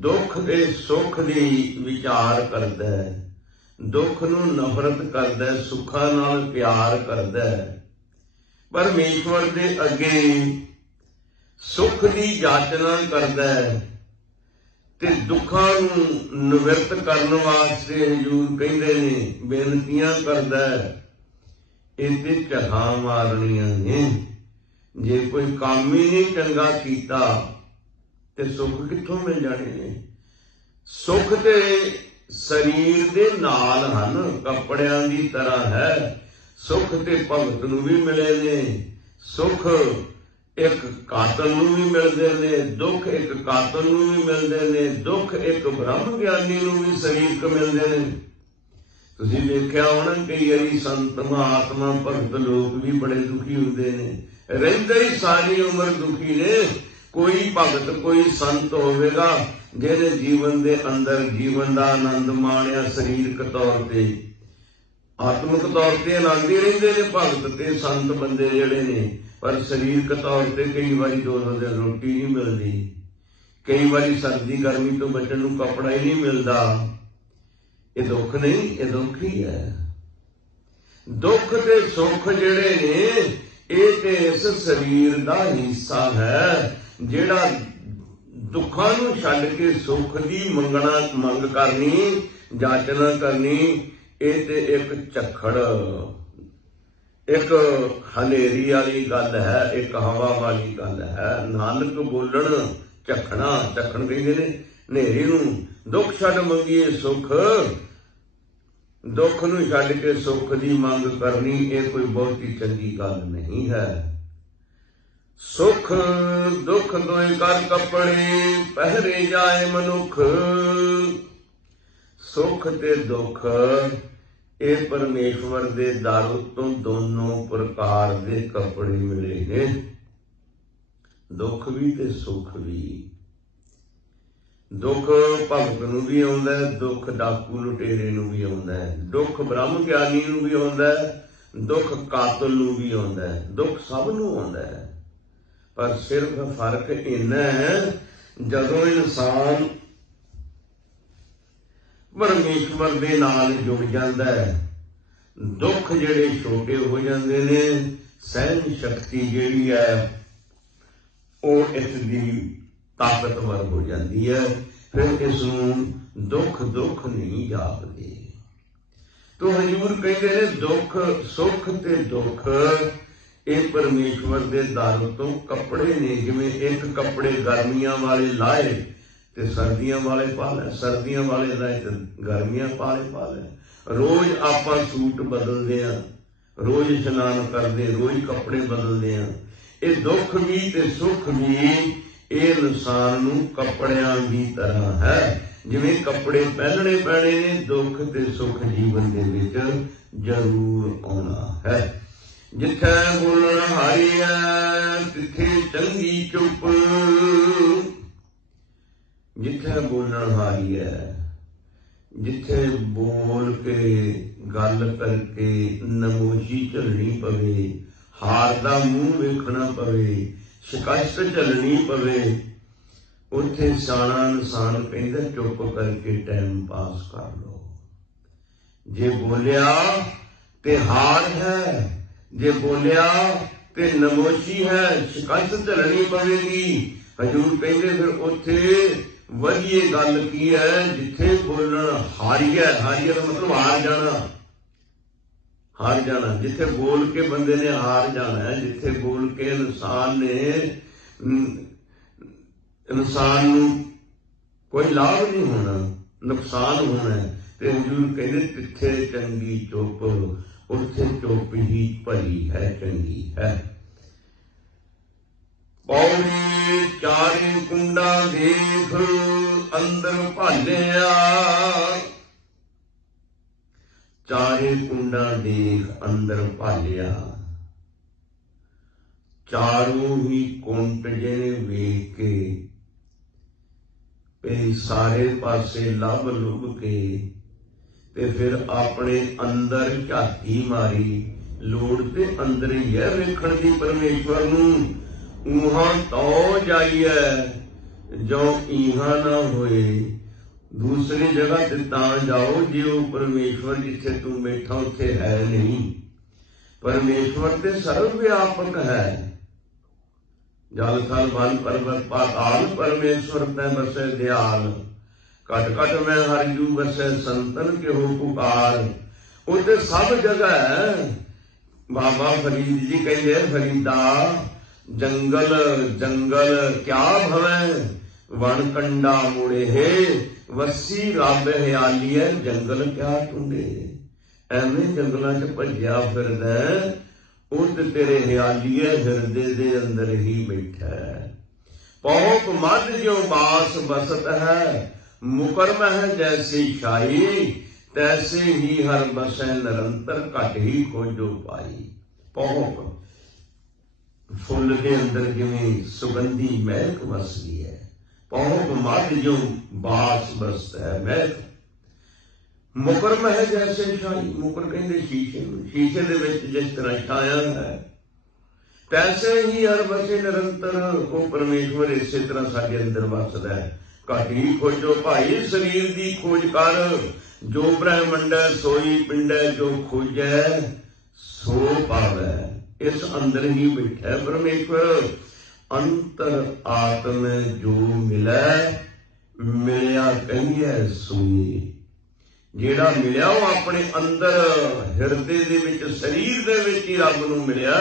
दुख दे सुख दी विचार करदा है, दुख नूं नफरत करदा है, सुखा नाल प्यार करदा है, परमेश्वर दे अगे सुख दी जाचना करदा है ते दुखां नूं निवृत्त करन वास्ते हजूर कहंदे ने बेनतियां करदा है। इहदे झखां मारनियां ने। जे कोई काम ही नहीं चंगा कीता ते सुख कित्थों मिल जाने ने। सुख ते शरीर दे नाल हन, कपड़ियां दी तरह है। सुख ते भगत नूं भी मिले ने, सुख एक कातल नूं भी मिलदे ने, दुख एक कातल नूं भी मिलदे ने, दुख एक ब्रह्म ज्ञानी नूं भी शरीरक मिलदे ने। तुसीं वेखिया होना कई वारी संत महात्मा भगत लोग भी बड़े दुखी हुंदे ने, रहिंदे ही सारी उम्र दुखी ने। कोई भगत कोई संत होवेगा जिहने जीवन दे अंदर जीवन दा आनंद माणिया, शरीरक तौर ते आत्मक तौर ते आनंद ही रहिंदे ने भगत ते संत बंदे जिहड़े ने। पर शरीरक तौर ते कई बारी दो दिन रोटी नहीं मिलदी, कई बारी सर्दी गर्मी तो बचण नूं कपड़ा ही नहीं मिलदा। ये दुख नहीं, ये दुख ही है। दुख ते सुख जिहड़े ने ये ते इस शरीर दा हिस्सा है। जिहड़ा दुखां नूं छड्ड के सुख दी मंग करनी, जाचना करनी, ये ते एक झक्खड़, एक हनेरी वाली गल है, एक हवा वाली गल है। नानक बोलण झखना, झखण कहंदे ने हनेरी नूं। दुख छड्ड मंगीए सुख, दुख नूं छड्ड के सुख दी मंग करनी, ये कोई बहुती चंगी गल नहीं है। सुख दुख दोए कर कपड़े पहरे जाए मनुख। सुख ते दुख ये परमेश्वर दे दर तो दोनों प्रकार दे कपड़े मिले ने, दुख भी ते सुख भी। दुख भगत नूं भी आउंदा है, दुख डाकू लुटेरे नूं भी आउंदा है, दुख ब्रह्म ज्ञानी नूं भी आउंदा है, दुख कातल नूं भी आउंदा है, दुख सब नूं आउंदा है। पर सिर्फ फर्क इन्ना है जदों इंसान परमेश्वर दे नाल जुड़ जांदा है, दुख जिहड़े छोटे हो जांदे ने, सहन शक्ति जिहड़ी है वो इसदी ताकतवर हो जाती है। फिर इसनूं दुख दुख नहीं जापदे। तो हजूर कहते हैं दुख सुख ते दुख ये परमेश्वर दे दर तो कपड़े ने। जिवें एक कपड़े गर्मियां वाले लाए ते सर्दियां वाले पा लै, सर्दियां वाले लाए ते गर्मियां वाले पा लै। रोज आपां सूट बदलदे हां, रोज इशनान करदे, रोज कपड़े बदलदे हां। ये दुख भी ते सुख भी ये इंसान नूं कपड़ियां की तरह है। जिवें कपड़े पहनने पैणे ने, दुख ते सुख जीवन दे विच जरूर आउणा है। जिथे बोलण हारी है तिथे चंगी चुप। जिथे बोलण हारी है, जिथे बोल के गल करके नमोशी झलनी पवे, हार दा मूँह वेखना पवे, शिकस्त झलनी पवे, उत्थे सियाणा इंसान कहंदा चुप करके टाइम पास कर लो। जे बोलिया ते हार है, जे बोलिया ते नमोशी है, शिकस्त झलनी पवेगी। हजूर कहंदे फिर उत्थे वधिए गल की है जिथे बोलण हारिया। हारिया का मतलब हार जाना, हार जाना। जिथे बोल के बंदे ने हार जाना है, जिथे बोल के इंसान नूं कोई लाभ नहीं होना, नुकसान होना है। ते हजूर कहते तिथे चंगी चुप, उत्थे चुप ही भली है, चंगी है। पौड़ी चारे कुंडा देख अंदर भालिया, चारे कुंडा देख अंदर भालिया। चारों ही कुंड जिहने वेख के सारे पासे लभ लुभ के ते फिर अपने अंदर झाती मारी। लोड़ ते अंदर ही है वेखण दी परमेश्वर नूं। ऊहां तो जाइए जो इहां ना होए, दूसरी जगह ते तां जाओ जे वो परमेश्वर जिथे तू बैठा उत्थे है नहीं। परमेश्वर ते सर्वव्यापक है। जल थल वन पर्वत पाताल, परमेश्वर तै बसे दयाल। घट घट में हर जू बसे संतन के हो पुकार। उत्ते सब जगह है। बाबा फरीद जी कहते फरीदा जंगल जंगल क्या भवे, वन कंडा मुड़े है, वसी रब हयाली है, जंगल क्या टूंडे। एवें जंगलों च भज्या फिरदा, उत तेरे हयाली है, हिरदे दे अंदर ही बैठा है। पौक मध जो बास बसत है, मुकरम है जैसी शाही, तैसे ही हर बसे निरंतर, घट ही खोजो पाई। पौक फुल के अंदर जिवें सुगंधी महक बसदी है, पौक मध जो बास बसता है महक। मुकरम है जैसे शाही, मुकर कहते शीशे में, शीशे दे विच जिस तरह छाया है, तैसे ही हर बसे निरंतर वो परमेश्वर इस तरह साडे अंदर वसदा है। घट ही खोजो भाई शरीर दी खोज कर, जो ब्रह्मंड सोई पिंड, जो खोजै सो पावै। इस अंदर ही बैठा है परमेश्वर। अंतर आत्म जो मिलै, मिलिया कहिए सोई। जेड़ा मिलिया वो अपने अंदर हिरदे दे विच, शरीर दे विच ही रब नूं मिलिया,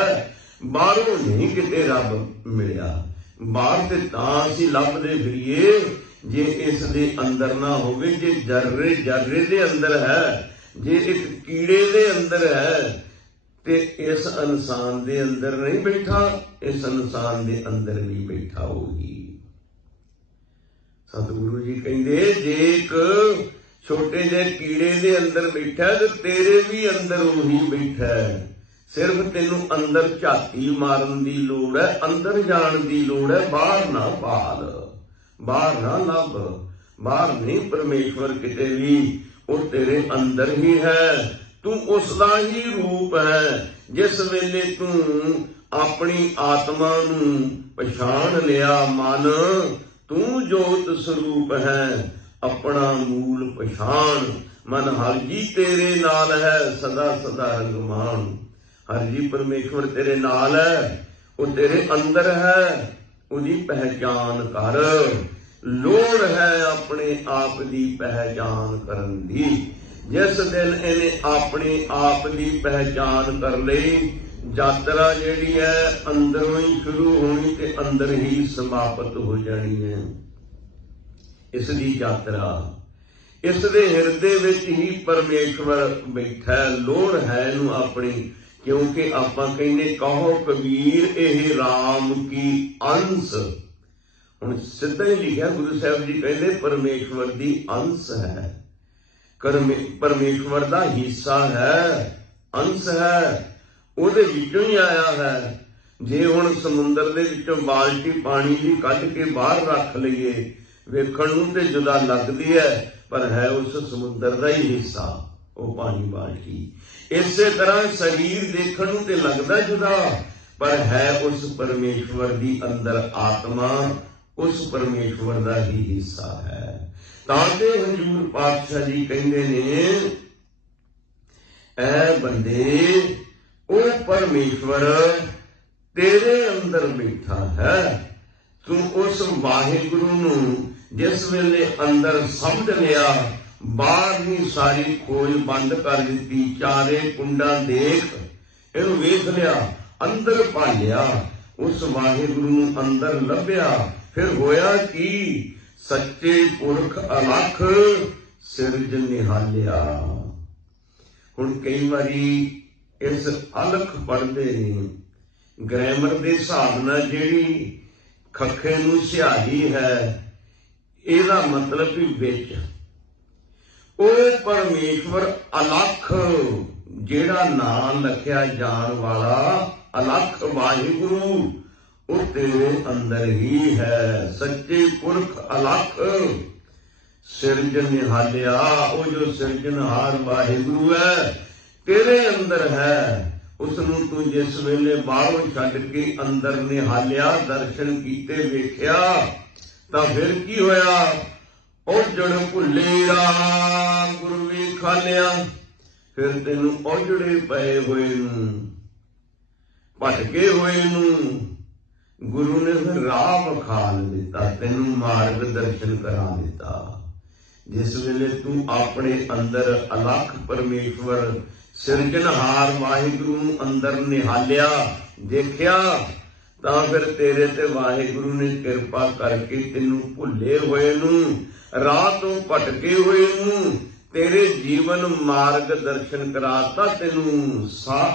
बाहरों नहीं किते रब मिलिया। बाहर ते तां असीं लभदे फिरीए जे इस दे अंदर ना होवे। जे जर्रे जर्रे दे अंदर है, जे एक कीड़े दे अंदर है, ते इस इंसान दे अंदर नहीं बैठा, इस इंसान दे अंदर भी बैठा होगी। सतगुरु जी कहंदे जे एक छोटे जे कीड़े दे अंदर बैठा है, तो तेरे भी अंदर वही बैठा है। सिर्फ तेनू अंदर झाती मारन दी लोड़ है, अंदर जान दी लोड़ है। बाहर ना भाल, बाहर ना लभ, बाहर नहीं परमेश्वर किते भी, वो तेरे अंदर ही है। तू उसदा ही रूप है। जिस वेले तू अपनी आत्मा नूं पछाण लिया मन, तू जोत स्वरूप है, अपना मूल पछाण। मन हर जी तेरे नाल है, सदा सदा रंगमान। हर जी परमेश्वर तेरे नाल है, वो तेरे अंदर है, उदी पहचान कर। लोड़ है अपने आप दी पहचान करन दी। जिस दिन इन्हें अपने आप की पहचान कर ली, यात्रा जिहड़ी है अंदरों ही शुरू होनी ते अंदर ही समाप्त हो जानी है। इसकी यात्रा इस दे हिरदे विच ही परमेश्वर बैठा। लोड़ है इनू अपनी, क्योंकि आपां कहने कहो कबीर एह राम की अंश। हुण सिद्धा ही लिखिया गुरु साहब जी कहते परमेश्वर की अंश है, परमेश्वर का हिस्सा है, अंश है। ਉਹਦੇ ਵਿੱਚੋਂ ਹੀ ਆਇਆ ਹੈ। ਜੇ ਹੁਣ ਸਮੁੰਦਰ ਦੇ ਵਿੱਚੋਂ ਬਾਲਟੀ ਪਾਣੀ ਦੀ ਕੱਢ ਕੇ ਬਾਹਰ ਰੱਖ ਲਈਏ, ਵੇਖਣ ਨੂੰ ਤੇ ਜੁਦਾ ਲੱਗਦੀ ਹੈ, ਪਰ ਹੈ ਉਸ ਸਮੁੰਦਰ ਦਾ ਹੀ ਹਿੱਸਾ ਉਹ ਪਾਣੀ ਬਾਲਟੀ। ਇਸੇ ਤਰ੍ਹਾਂ ਸਰੀਰ ਦੇਖਣ ਨੂੰ ਤੇ ਲੱਗਦਾ ਜੁਦਾ, ਪਰ ਹੈ ਉਸ ਪਰਮੇਸ਼ਵਰ ਦੀ ਅੰਦਰ ਆਤਮਾ, ਉਸ ਪਰਮੇਸ਼ਵਰ ਦਾ ਹੀ ਹਿੱਸਾ ਹੈ। ਤਾਂ ਤੇ ਹਜ਼ੂਰ ਪਾਤਸ਼ਾਹ ਜੀ ਕਹਿੰਦੇ ਨੇ, ਐ ਬੰਦੇ, ਉਹ ਪਰਮੇਸ਼ਵਰ ਤੇਰੇ ਅੰਦਰ ਬੈਠਾ ਹੈ। ਤੂੰ ਉਸ ਵਾਹਿਗੁਰੂ ਨੂੰ ਜਿਸ ਵੇਲੇ ਅੰਦਰ ਸਮਝ ਲਿਆ, ਬਾਹਰ ਦੀ ਸਾਰੀ ਖੋਜ ਬੰਦ ਕਰ ਦਿੱਤੀ, ਚਾਰੇ ਕੁੰਡਾਂ ਦੇਖ, ਇਹਨੂੰ ਵੇਖ ਲਿਆ, ਅੰਦਰ ਭਾਲਿਆ, ਉਸ ਵਾਹਿਗੁਰੂ ਨੂੰ ਅੰਦਰ ਲੱਭਿਆ, ਫਿਰ ਹੋਇਆ ਕੀ? ਸੱਚੇ ਪੁਰਖ ਅਲਖ ਸਿਰਜ ਨਿਹਾਲਿਆ। ਹੁਣ ਕਈ ਵਾਰੀ ਇਸ ਅਲਖ ਪੜ੍ਹਦੇ ਨੇ, ਗ੍ਰਾਮਰ ਦੇ ਹਿਸਾਬ ਨਾਲ ਜਿਹੜੀ ਖੱਖੇ ਨੂੰ ਸਿਆਹੀ ਹੈ, ਇਹਦਾ ਮਤਲਬ ਵੀ ਵਿੱਚ। ਉਹ ਪਰਮੇਸ਼ਵਰ ਅਲਖ, ਜਿਹੜਾ ਨਾਮ ਲਿਖਿਆ ਜਾਣ ਵਾਲਾ ਅਲਖ ਵਾਹਿਗੁਰੂ, ਉਹ ਤੇਰੇ ਅੰਦਰ ਹੀ ਹੈ। ਸੱਚੇ ਪੁਰਖ ਅਲਖ ਸਿਰਜ ਨਿਹਾਲਿਆ, ਉਹ ਜੋ ਸਿਰਜਣਹਾਰ ਵਾਹਿਗੁਰੂ ਹੈ ਤੇਰੇ ਅੰਦਰ ਹੈ। ਉਸ ਨੂੰ ਤੂੰ ਜਿਸ ਵੇਲੇ ਬਾਹਰੋਂ ਛੱਡ ਕੇ ਅੰਦਰ ਨਿਹਾਲਿਆ, ਦਰਸ਼ਨ ਕੀਤੇ, ਵੇਖਿਆ, ਤਾਂ ਫਿਰ ਕੀ ਹੋਇਆ? ਔਜੜ ਭੁੱਲੇਰਾ ਗੁਰੂ ਵੇਖਾਲਿਆ। ਫਿਰ ਤੈਨੂੰ ਔਜੜੇ ਪਏ ਹੋਏ ਨੂੰ, ਭਟਕੇ ਹੋਏ ਨੂੰ ਗੁਰੂ ਨੇ ਫਿਰ ਰਾਹ ਵਿਖਾ ਦਿੱਤਾ, ਤੈਨੂੰ ਮਾਰਗ ਦਰਸ਼ਨ ਕਰਾ ਦਿੱਤਾ। ਜਿਸ ਵੇਲੇ ਤੂੰ ਆਪਣੇ ਅੰਦਰ ਅਲਖ ਪਰਮੇਸ਼ਵਰ ਸਿਰਜਣਹਾਰ ਵਾਹਿਗੁਰੂ ਨੂੰ ਅੰਦਰ ਨਿਹਾਲਿਆ, ਦੇਖਿਆ, ਤਾਂ ਫਿਰ ਤੇਰੇ ਤੇ ਵਾਹਿਗੁਰੂ ਨੇ ਕਿਰਪਾ ਕਰਕੇ ਤੈਨੂੰ ਭੁੱਲੇ ਹੋਏ ਨੂੰ, ਰਾਹ ਤੋਂ ਭਟਕੇ ਹੋਏ ਨੂੰ ਤੇਰੇ ਜੀਵਨ ਮਾਰਗ ਦਰਸ਼ਨ ਕਰਾਤਾ, ਤੈਨੂੰ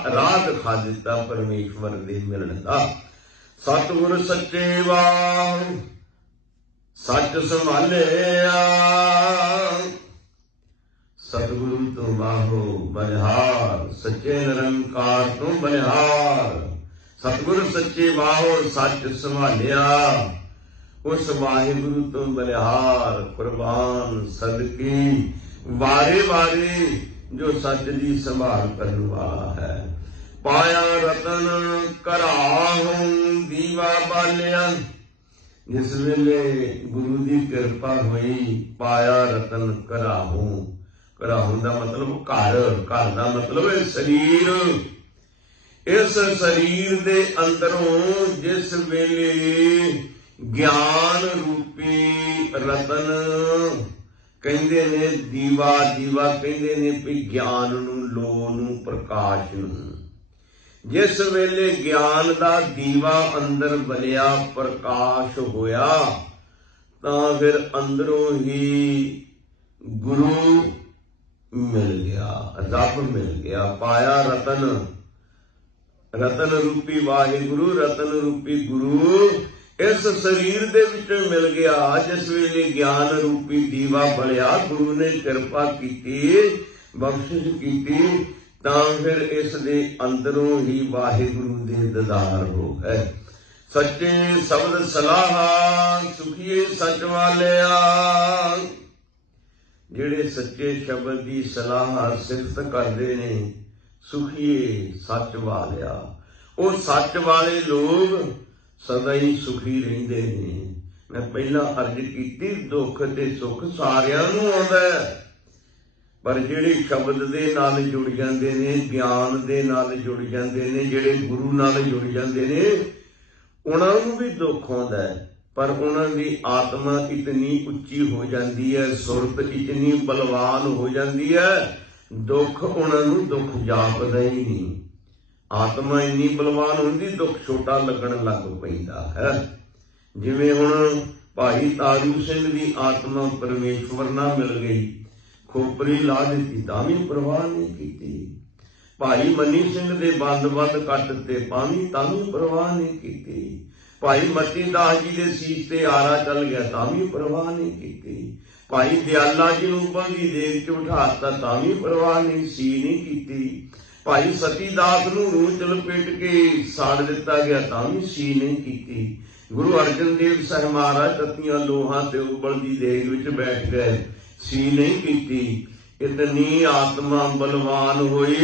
ਰਾਹ ਦਿਖਾ ਦਿੱਤਾ ਪਰਮੇਸ਼ਵਰ ਦੇ ਮਿਲਣ ਦਾ। ਸਤਿਗੁਰ ਸੱਚੇ ਵਾਹ ਸੱਚ ਸੰਭਾਲਿਆ, ਸਤਿਗੁਰੂ ਤੋਂ ਬਾਹੋ ਬਲਿਹਾਰ, ਸੱਚੇ ਨਿਰੰਕਾਰ ਤੋਂ ਬਲਿਹਾਰ। ਸਤਿਗੁਰ ਸੱਚੇ ਬਾਹੋ ਸੱਚ ਸੰਭਾਲਿਆ, ਉਸ ਵਾਹਿਗੁਰੂ ਤੋਂ ਬਲਿਹਾਰ। ਕੁਰਬਾਨ ਸਦਕੀ ਵਾਰੇ ਵਾਰੇ ਜੋ ਸੱਚ ਦੀ ਸੰਭਾਲ ਕਰਨ ਵਾਲਾ ਹੈ। ਪਾਇਆ ਰਤਨ ਘਰਾਹੁ ਦੀਵਾ ਬਾਲਿਆ। ਜਿਸ ਵੇਲੇ ਗੁਰੂ ਦੀ ਕਿਰਪਾ ਹੋਈ, ਪਾਇਆ ਰਤਨ ਘਰਾਹੁ। ਘਰਾਹੁ ਦਾ ਮਤਲਬ ਘਰ, ਘਰ ਦਾ ਮਤਲਬ ਹੈ ਸਰੀਰ। ਇਸ ਸਰੀਰ ਦੇ ਅੰਦਰੋਂ ਜਿਸ ਵੇਲੇ ਗਿਆਨ ਰੂਪੀ ਰਤਨ, ਕਹਿੰਦੇ ਨੇ ਦੀਵਾ, ਦੀਵਾ ਕਹਿੰਦੇ ਨੇ ਵੀ ਗਿਆਨ ਨੂੰ, ਲੋ ਨੂੰ, ਪ੍ਰਕਾਸ਼ ਨੂੰ। ਜਿਸ ਵੇਲੇ ਗਿਆਨ ਦਾ ਦੀਵਾ ਅੰਦਰ ਬਲਿਆ, ਪ੍ਰਕਾਸ਼ ਹੋਇਆ, ਤਾਂ ਫਿਰ ਅੰਦਰੋਂ ਹੀ ਗੁਰੂ ਮਿਲ ਗਿਆ, ਰੱਬ ਮਿਲ ਗਿਆ। ਪਾਇਆ ਰਤਨ, ਰਤਨ ਰੂਪੀ ਵਾਹਿਗੁਰੂ, ਰਤਨ ਰੂਪੀ ਗੁਰੂ ਇਸ ਸਰੀਰ ਦੇ ਵਿੱਚੋਂ ਮਿਲ ਗਿਆ। ਜਿਸ ਵੇਲੇ ਗਿਆਨ ਰੂਪੀ ਦੀਵਾ ਬਲਿਆ, ਗੁਰੂ ਨੇ ਕਿਰਪਾ ਕੀਤੀ, ਬਖਸ਼ਿਸ਼ ਕੀਤੀ, ਤਾਂ ਫਿਰ ਇਸ ਦੇ ਅੰਦਰੋਂ ਹੀ ਵਾਹਿਗੁਰੂ ਦੇ ਦੀਦਾਰ ਹੋ ਗਏ। ਸੱਚੇ ਸ਼ਬਦ ਸਲਾਹ ਸੁਖੀਏ ਸੱਚ ਵਾਲਿਆ। ਜਿਹੜੇ ਸੱਚੇ ਸ਼ਬਦ ਦੀ ਸਲਾਹ ਸਿਫਤ ਕਰਦੇ ਨੇ, ਸੁਖੀਏ ਸੱਚ ਵਾਲਿਆ, ਉਹ ਸੱਚ ਵਾਲੇ ਲੋਕ ਸਦਾ ਹੀ ਸੁਖੀ ਰਹਿੰਦੇ ਨੇ। ਮੈਂ ਪਹਿਲਾਂ ਅਰਜ਼ ਕੀਤੀ, ਦੁੱਖ ਤੇ ਸੁੱਖ ਸਾਰਿਆਂ ਨੂੰ ਆਉਂਦਾ ਹੈ, ਪਰ ਜਿਹੜੇ ਸ਼ਬਦ ਦੇ ਨਾਲ ਜੁੜ ਜਾਂਦੇ ਨੇ, ਗਿਆਨ ਦੇ ਨਾਲ ਜੁੜ ਜਾਂਦੇ ਨੇ, ਜਿਹੜੇ ਗੁਰੂ ਨਾਲ ਜੁੜ ਜਾਂਦੇ ਨੇ, ਉਹਨਾਂ ਨੂੰ ਵੀ ਦੁੱਖ ਆਉਂਦਾ ਹੈ, ਪਰ ਉਹਨਾਂ ਦੀ ਆਤਮਾ ਇਤਨੀ ਉੱਚੀ ਹੋ ਜਾਂਦੀ ਹੈ, ਸੁਰਤ ਇਤਨੀ ਬਲਵਾਨ ਹੋ ਜਾਂਦੀ ਹੈ, ਦੁੱਖ ਉਹਨਾਂ ਨੂੰ ਦੁੱਖ ਜਾਪਦਾ ਹੀ ਨਹੀਂ। ਆਤਮਾ ਇੰਨੀ ਬਲਵਾਨ ਹੁੰਦੀ, ਦੁੱਖ ਛੋਟਾ ਲੱਗਣ ਲੱਗ ਪੈਂਦਾ ਹੈ। ਜਿਵੇਂ ਹੁਣ ਭਾਈ ਤਾਰੂ ਸਿੰਘ ਦੀ ਆਤਮਾ ਪਰਮੇਸ਼ਵਰ ਨਾਲ ਮਿਲ ਗਈ, ਖੋਪਰੀ ਲਾ ਦਿੱਤੀ ਤਾਂ ਵੀ ਪ੍ਰਵਾਹ ਨਹੀਂ ਕੀਤੀ। ਭਾਈ ਮਨੀ ਸਿੰਘ ਦੇ ਬੰਦ ਕੱਟ ਤੇ ਪਾਵੀ ਤਾਂ ਵੀ ਪ੍ਰਵਾਹ ਨਹੀਂ ਕੀਤੀ। ਭਾਈ ਮਤੀ ਦਾਸ ਜੀ ਦੇ ਸੀਸ ਤੇ ਆਰਾ ਚੱਲ ਗਿਆ ਤਾਂ ਵੀ ਪ੍ਰਵਾਹ ਨਹੀਂ ਕੀਤੀ। ਭਾਈ ਦਿਆਲਾ ਜੀ ਨੂੰ ਉੱਪਰ ਦੀ ਦੇਗ ਚ ਉਠਾਤਾ ਤਾਂ ਵੀ ਪ੍ਰਵਾਹ ਨਹੀਂ ਕੀਤੀ। ਭਾਈ ਸਤੀਦਾਸ ਨੂੰ ਰੂਚ ਲਪੇਟ ਕੇ ਸਾੜ ਦਿੱਤਾ ਗਿਆ ਤਾਂ ਵੀ ਸੀ ਨਹੀਂ ਕੀਤੀ। ਗੁਰੂ ਅਰਜਨ ਦੇਵ ਸਾਹਿਬ ਮਹਾਰਾਜ ਤਤੀਆਂ ਲੋਹਾਂ ਤੇ ਉਬਲਦੀ ਦੇਗ ਵਿੱਚ ਬੈਠ ਗਏ, ਸੀ ਨਹੀਂ ਕੀਤੀ। ਇਤਨੀ ਆਤਮਾ ਬਲਵਾਨ ਹੋਈ,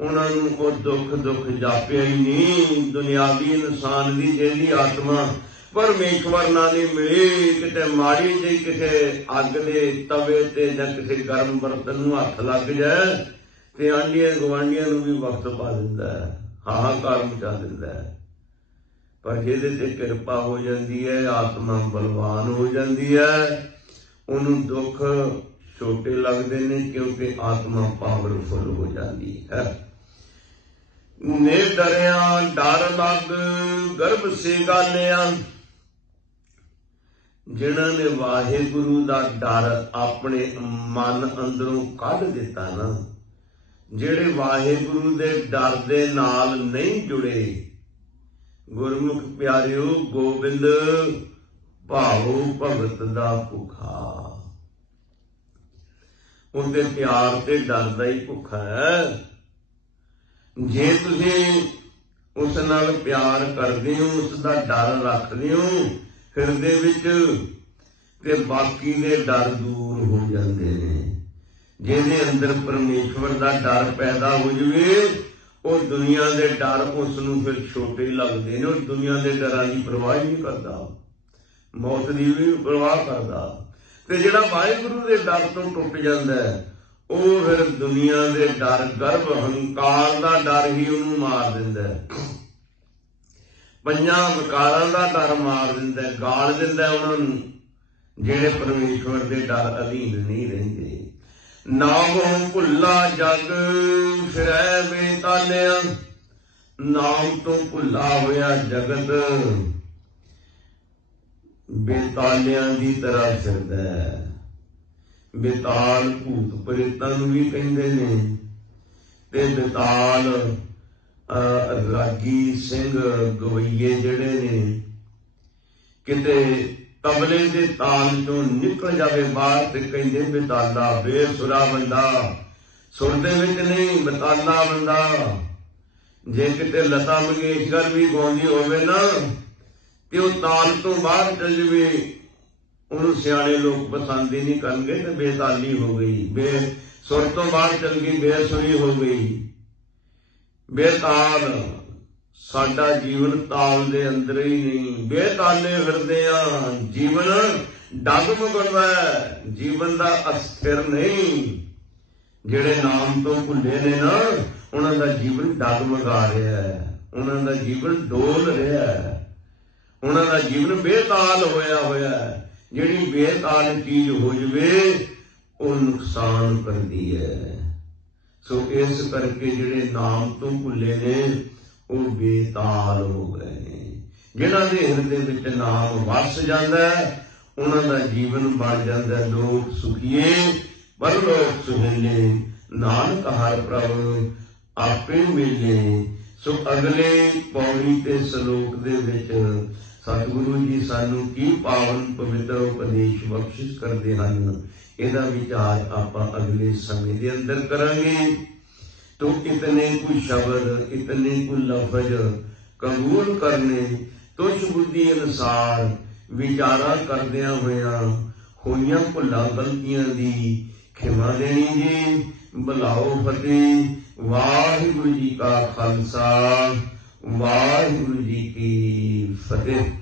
ਉਹਨਾਂ ਨੂੰ ਉਹ ਦੁੱਖ ਜਾਪਿਆ ਹੀ ਨਹੀਂ। ਦੁਨਿਆਵੀ ਇਨਸਾਨ ਦੀ ਜਿਹੜੀ ਆਤਮਾ ਪਰਮੇਸ਼ਵਰ ਨਾਲ ਨਹੀਂ ਮਿਲੀ, ਕਿਤੇ ਮਾੜੀ ਜਿਹੀ ਕਿਸੇ ਅੱਗ ਦੇ ਤਵੇ ਤੇ ਜਾਂ ਕਿਸੇ ਗਰਮ ਬਰਤਨ ਨੂੰ ਹੱਥ ਲੱਗ ਜਾਏ ਤੇ ਆਂਢੀਆਂ ਗੁਆਂਢੀਆਂ ਨੂੰ ਵੀ ਵਕਤ ਪਾ ਦਿੰਦਾ ਹੈ, ਹਾਹਾਕਾਰ ਮਚਾ ਦਿੰਦਾ ਹੈ। ਪਰ ਜਿਹਦੇ ਤੇ ਕਿਰਪਾ ਹੋ ਜਾਂਦੀ ਹੈ, ਆਤਮਾ ਬਲਵਾਨ ਹੋ ਜਾਂਦੀ ਹੈ, ਉਹਨੂੰ ਦੁੱਖ ਛੋਟੇ ਲੱਗਦੇ ਨੇ, ਕਿਉਂਕਿ ਆਤਮਾ ਪਾਵਰਫੁਲ ਹੋ ਜਾਂਦੀ ਹੈ। ਨੇ ਡਰਿਆ ਡਰ ਲੱਗ ਗਰਭ ਸੇ ਗਾਲਿਆ, ਜਿਨ੍ਹਾਂ ਨੇ ਵਾਹਿਗੁਰੂ ਦਾ ਡਰ ਆਪਣੇ ਮਨ ਅੰਦਰੋਂ ਕੱਢ ਦਿੱਤਾ ਨਾ, ਜਿਹੜੇ ਵਾਹਿਗੁਰੂ ਦੇ ਡਰ ਦੇ ਨਾਲ ਨਹੀਂ ਜੁੜੇ, ਗੁਰਮੁਖ ਪਿਆਰਿਓ ਗੋਬਿੰਦ ਭਾਉ ਭਗਤ ਦਾ ਭੁੱਖਾ, ਉਹਦੇ ਪਿਆਰ ਤੇ ਡਰ ਦਾ ਹੀ ਭੁੱਖਾ ਹੈ। ਜੇ ਤੁਸੀਂ ਉਸ ਨਾਲ ਪਿਆਰ ਕਰਦੇ ਹੋ, ਉਸ ਦਾ ਡਰ ਰੱਖਦੇ ਹੋ ਹਿਰਦੇ ਵਿੱਚ, ਤੇ ਬਾਕੀ ਦੇ ਡਰ ਦੂਰ ਹੋ ਜਾਂਦੇ ਨੇ। ਜਿਹਦੇ ਅੰਦਰ ਪਰਮੇਸ਼ਵਰ ਦਾ ਡਰ ਪੈਦਾ ਹੋ ਜਾਵੇ, ਉਹ ਦੁਨੀਆ ਦੇ ਡਰ ਉਸ ਨੂੰ ਫਿਰ ਛੋਟੇ ਲੱਗਦੇ ਨੇ। ਉਹ ਦੁਨੀਆ ਦੇ ਡਰਾਂ ਦੀ ਪਰਵਾਹ ਨਹੀਂ ਕਰਦਾ, ਮੌਤ ਦੀ ਵੀ ਪਰਵਾਹ ਕਰਦਾ। ਤੇ ਜਿਹੜਾ ਵਾਹਿਗੁਰੂ ਦੇ ਡਰ ਤੋਂ ਟੁੱਟ ਜਾਂਦਾ ਹੈ, ਉਹ ਫਿਰ ਦੁਨੀਆ ਦੇ ਡਰ, ਗਰਭ ਹੰਕਾਰ ਦਾ ਡਰ ਹੀ ਉਹਨੂੰ ਮਾਰ ਦਿੰਦਾ ਹੈ, ਪੰਜਾਂ ਵਿਕਾਰਾਂ ਦਾ ਡਰ ਮਾਰ ਦਿੰਦਾ, ਗਾਲ ਦਿੰਦਾ ਉਹਨਾਂ ਨੂੰ ਜਿਹੜੇ ਪਰਮੇਸ਼ਵਰ ਦੇ ਡਰ ਅਧੀਨ ਨਹੀਂ ਰਹਿੰਦੇ। ਨਾਮ ਭੁੱਲਾ ਜਗ ਫਿਰੈ ਬੇਤਾਲਿਆ, ਨਾਮ ਤੋਂ ਭੁੱਲਾ ਹੋਇਆ ਜਗਤ ਬੇਤਾਲਿਆਂ ਦੀ ਤਰ੍ਹਾਂ ਫਿਰਦਾ ਹੈ। ਬੇਤਾਲ ਭੂਤ ਪ੍ਰੇਤਾਂ ਨੂੰ ਵੀ ਕਹਿੰਦੇ ਨੇ, ਤੇ ਬੇਤਾਲ ਰਾਗੀ ਸਿੰਘ ਗਵਈਏ ਜਿਹੜੇ ਨੇ, ਕਿਤੇ ਤਬਲੇ ਦੇ ਤਾਲ ਚੋਂ ਨਿਕਲ ਜਾਵੇ ਬਾਹਰ ਤੇ ਕਹਿੰਦੇ ਬੇਤਾਲਾ, ਬੇਸੁਰਾ ਬੰਦਾ, ਸੁਰ ਦੇ ਵਿੱਚ ਨਹੀਂ, ਬੇਤਾਲਾ ਬੰਦਾ। ਜੇ ਕਿਤੇ ਲਤਾ ਮੰਗੇਸ਼ਕਰ ਵੀ ਗਾਉਂਦੀ ਹੋਵੇ ਨਾ, ਤੇ ਉਹ ਤਾਲ ਤੋਂ ਬਾਹਰ ਚੱਲ ਜਾਵੇ, ਉਹਨੂੰ ਸਿਆਣੇ ਲੋਕ ਪਸੰਦ ਹੀ ਨਹੀਂ ਕਰਨਗੇ, ਤੇ ਬੇਤਾਲੀ ਹੋ ਗਈ, ਸੁਰ ਤੋਂ ਬਾਹਰ ਚੱਲ ਗਈ, ਬੇਸੁਰੀ ਹੋ ਗਈ। ਬੇਤਾਲ ਸਾਡਾ ਜੀਵਨ ਤਾਲ ਦੇ ਅੰਦਰ ਹੀ ਨਹੀਂ, ਬੇਤਾਲੇ ਫਿਰਦੇ ਆ। ਜੀਵਨ ਡਗਮਗਦਾ ਹੈ, ਜੀਵਨ ਦਾ ਅਸਥਿਰ ਨਹੀਂ। ਜਿਹੜੇ ਨਾਮ ਤੋਂ ਭੁੱਲੇ ਨੇ ਨਾ, ਉਹਨਾਂ ਦਾ ਜੀਵਨ ਡਗਮਗਾ ਰਿਹਾ ਹੈ, ਉਹਨਾਂ ਦਾ ਜੀਵਨ ਡੋਲ ਰਿਹਾ ਹੈ, ਉਹਨਾਂ ਦਾ ਜੀਵਨ ਬੇਤਾਲ ਹੋਇਆ ਹੈ। ਜਿਹੜੀ ਬੇਤਾਲ ਚੀਜ਼ ਹੋ ਜਾਵੇ, ਉਹ ਨੁਕਸਾਨ ਕਰਦੀ ਹੈ। ਸੋ ਇਸ ਕਰਕੇ ਜਿਹੜੇ ਨਾਮ ਤੋਂ ਭੁੱਲੇ ਨੇ, ਉਹ ਬੇਤਾਲ ਹੋ ਗਏ ਨੇ। ਜਿਹਨਾਂ ਦੇ ਹਿਰਦੇ ਵਿੱਚ ਨਾਮ ਵਸ ਜਾਂਦਾ ਹੈ, ਉਹਨਾਂ ਦਾ ਜੀਵਨ ਬਣ ਜਾਂਦਾ ਲੋਕ ਸੁਖੀਏ ਪਰਲੋਕ ਸੁਹੇਲੇ, ਨਾਨਕ ਹਰਿ ਪ੍ਰਭ ਆਪੇ ਮਿਲੇ। ਸੋ ਅਗਲੇ ਪੌੜੀ ਤੇ ਸ਼ਲੋਕ ਦੇ ਵਿੱਚ ਸਤਿਗੁਰੂ ਜੀ ਸਾਨੂੰ ਕੀ ਪਾਵਨ ਪਵਿੱਤਰ ਉਪਦੇਸ਼ ਬਖਸ਼ਿਸ਼ ਕਰਦੇ ਹਨ, ਇਹਦਾ ਵਿਚਾਰ ਆਪਾਂ ਅਗਲੇ ਸਮੇਂ ਦੇ ਅੰਦਰ ਕਰਾਂਗੇ। तो इतने को शब्द, इतने को लफज कबूल करने, तुझ बुद्धि अनुसार विचारा करदिया होया होइयां भुल्लां गलतियां दी खिमा देनी जी। बुलाओ फतेह। वाहिगुरू जी का खालसा, वाहिगुरू जी की फतेह।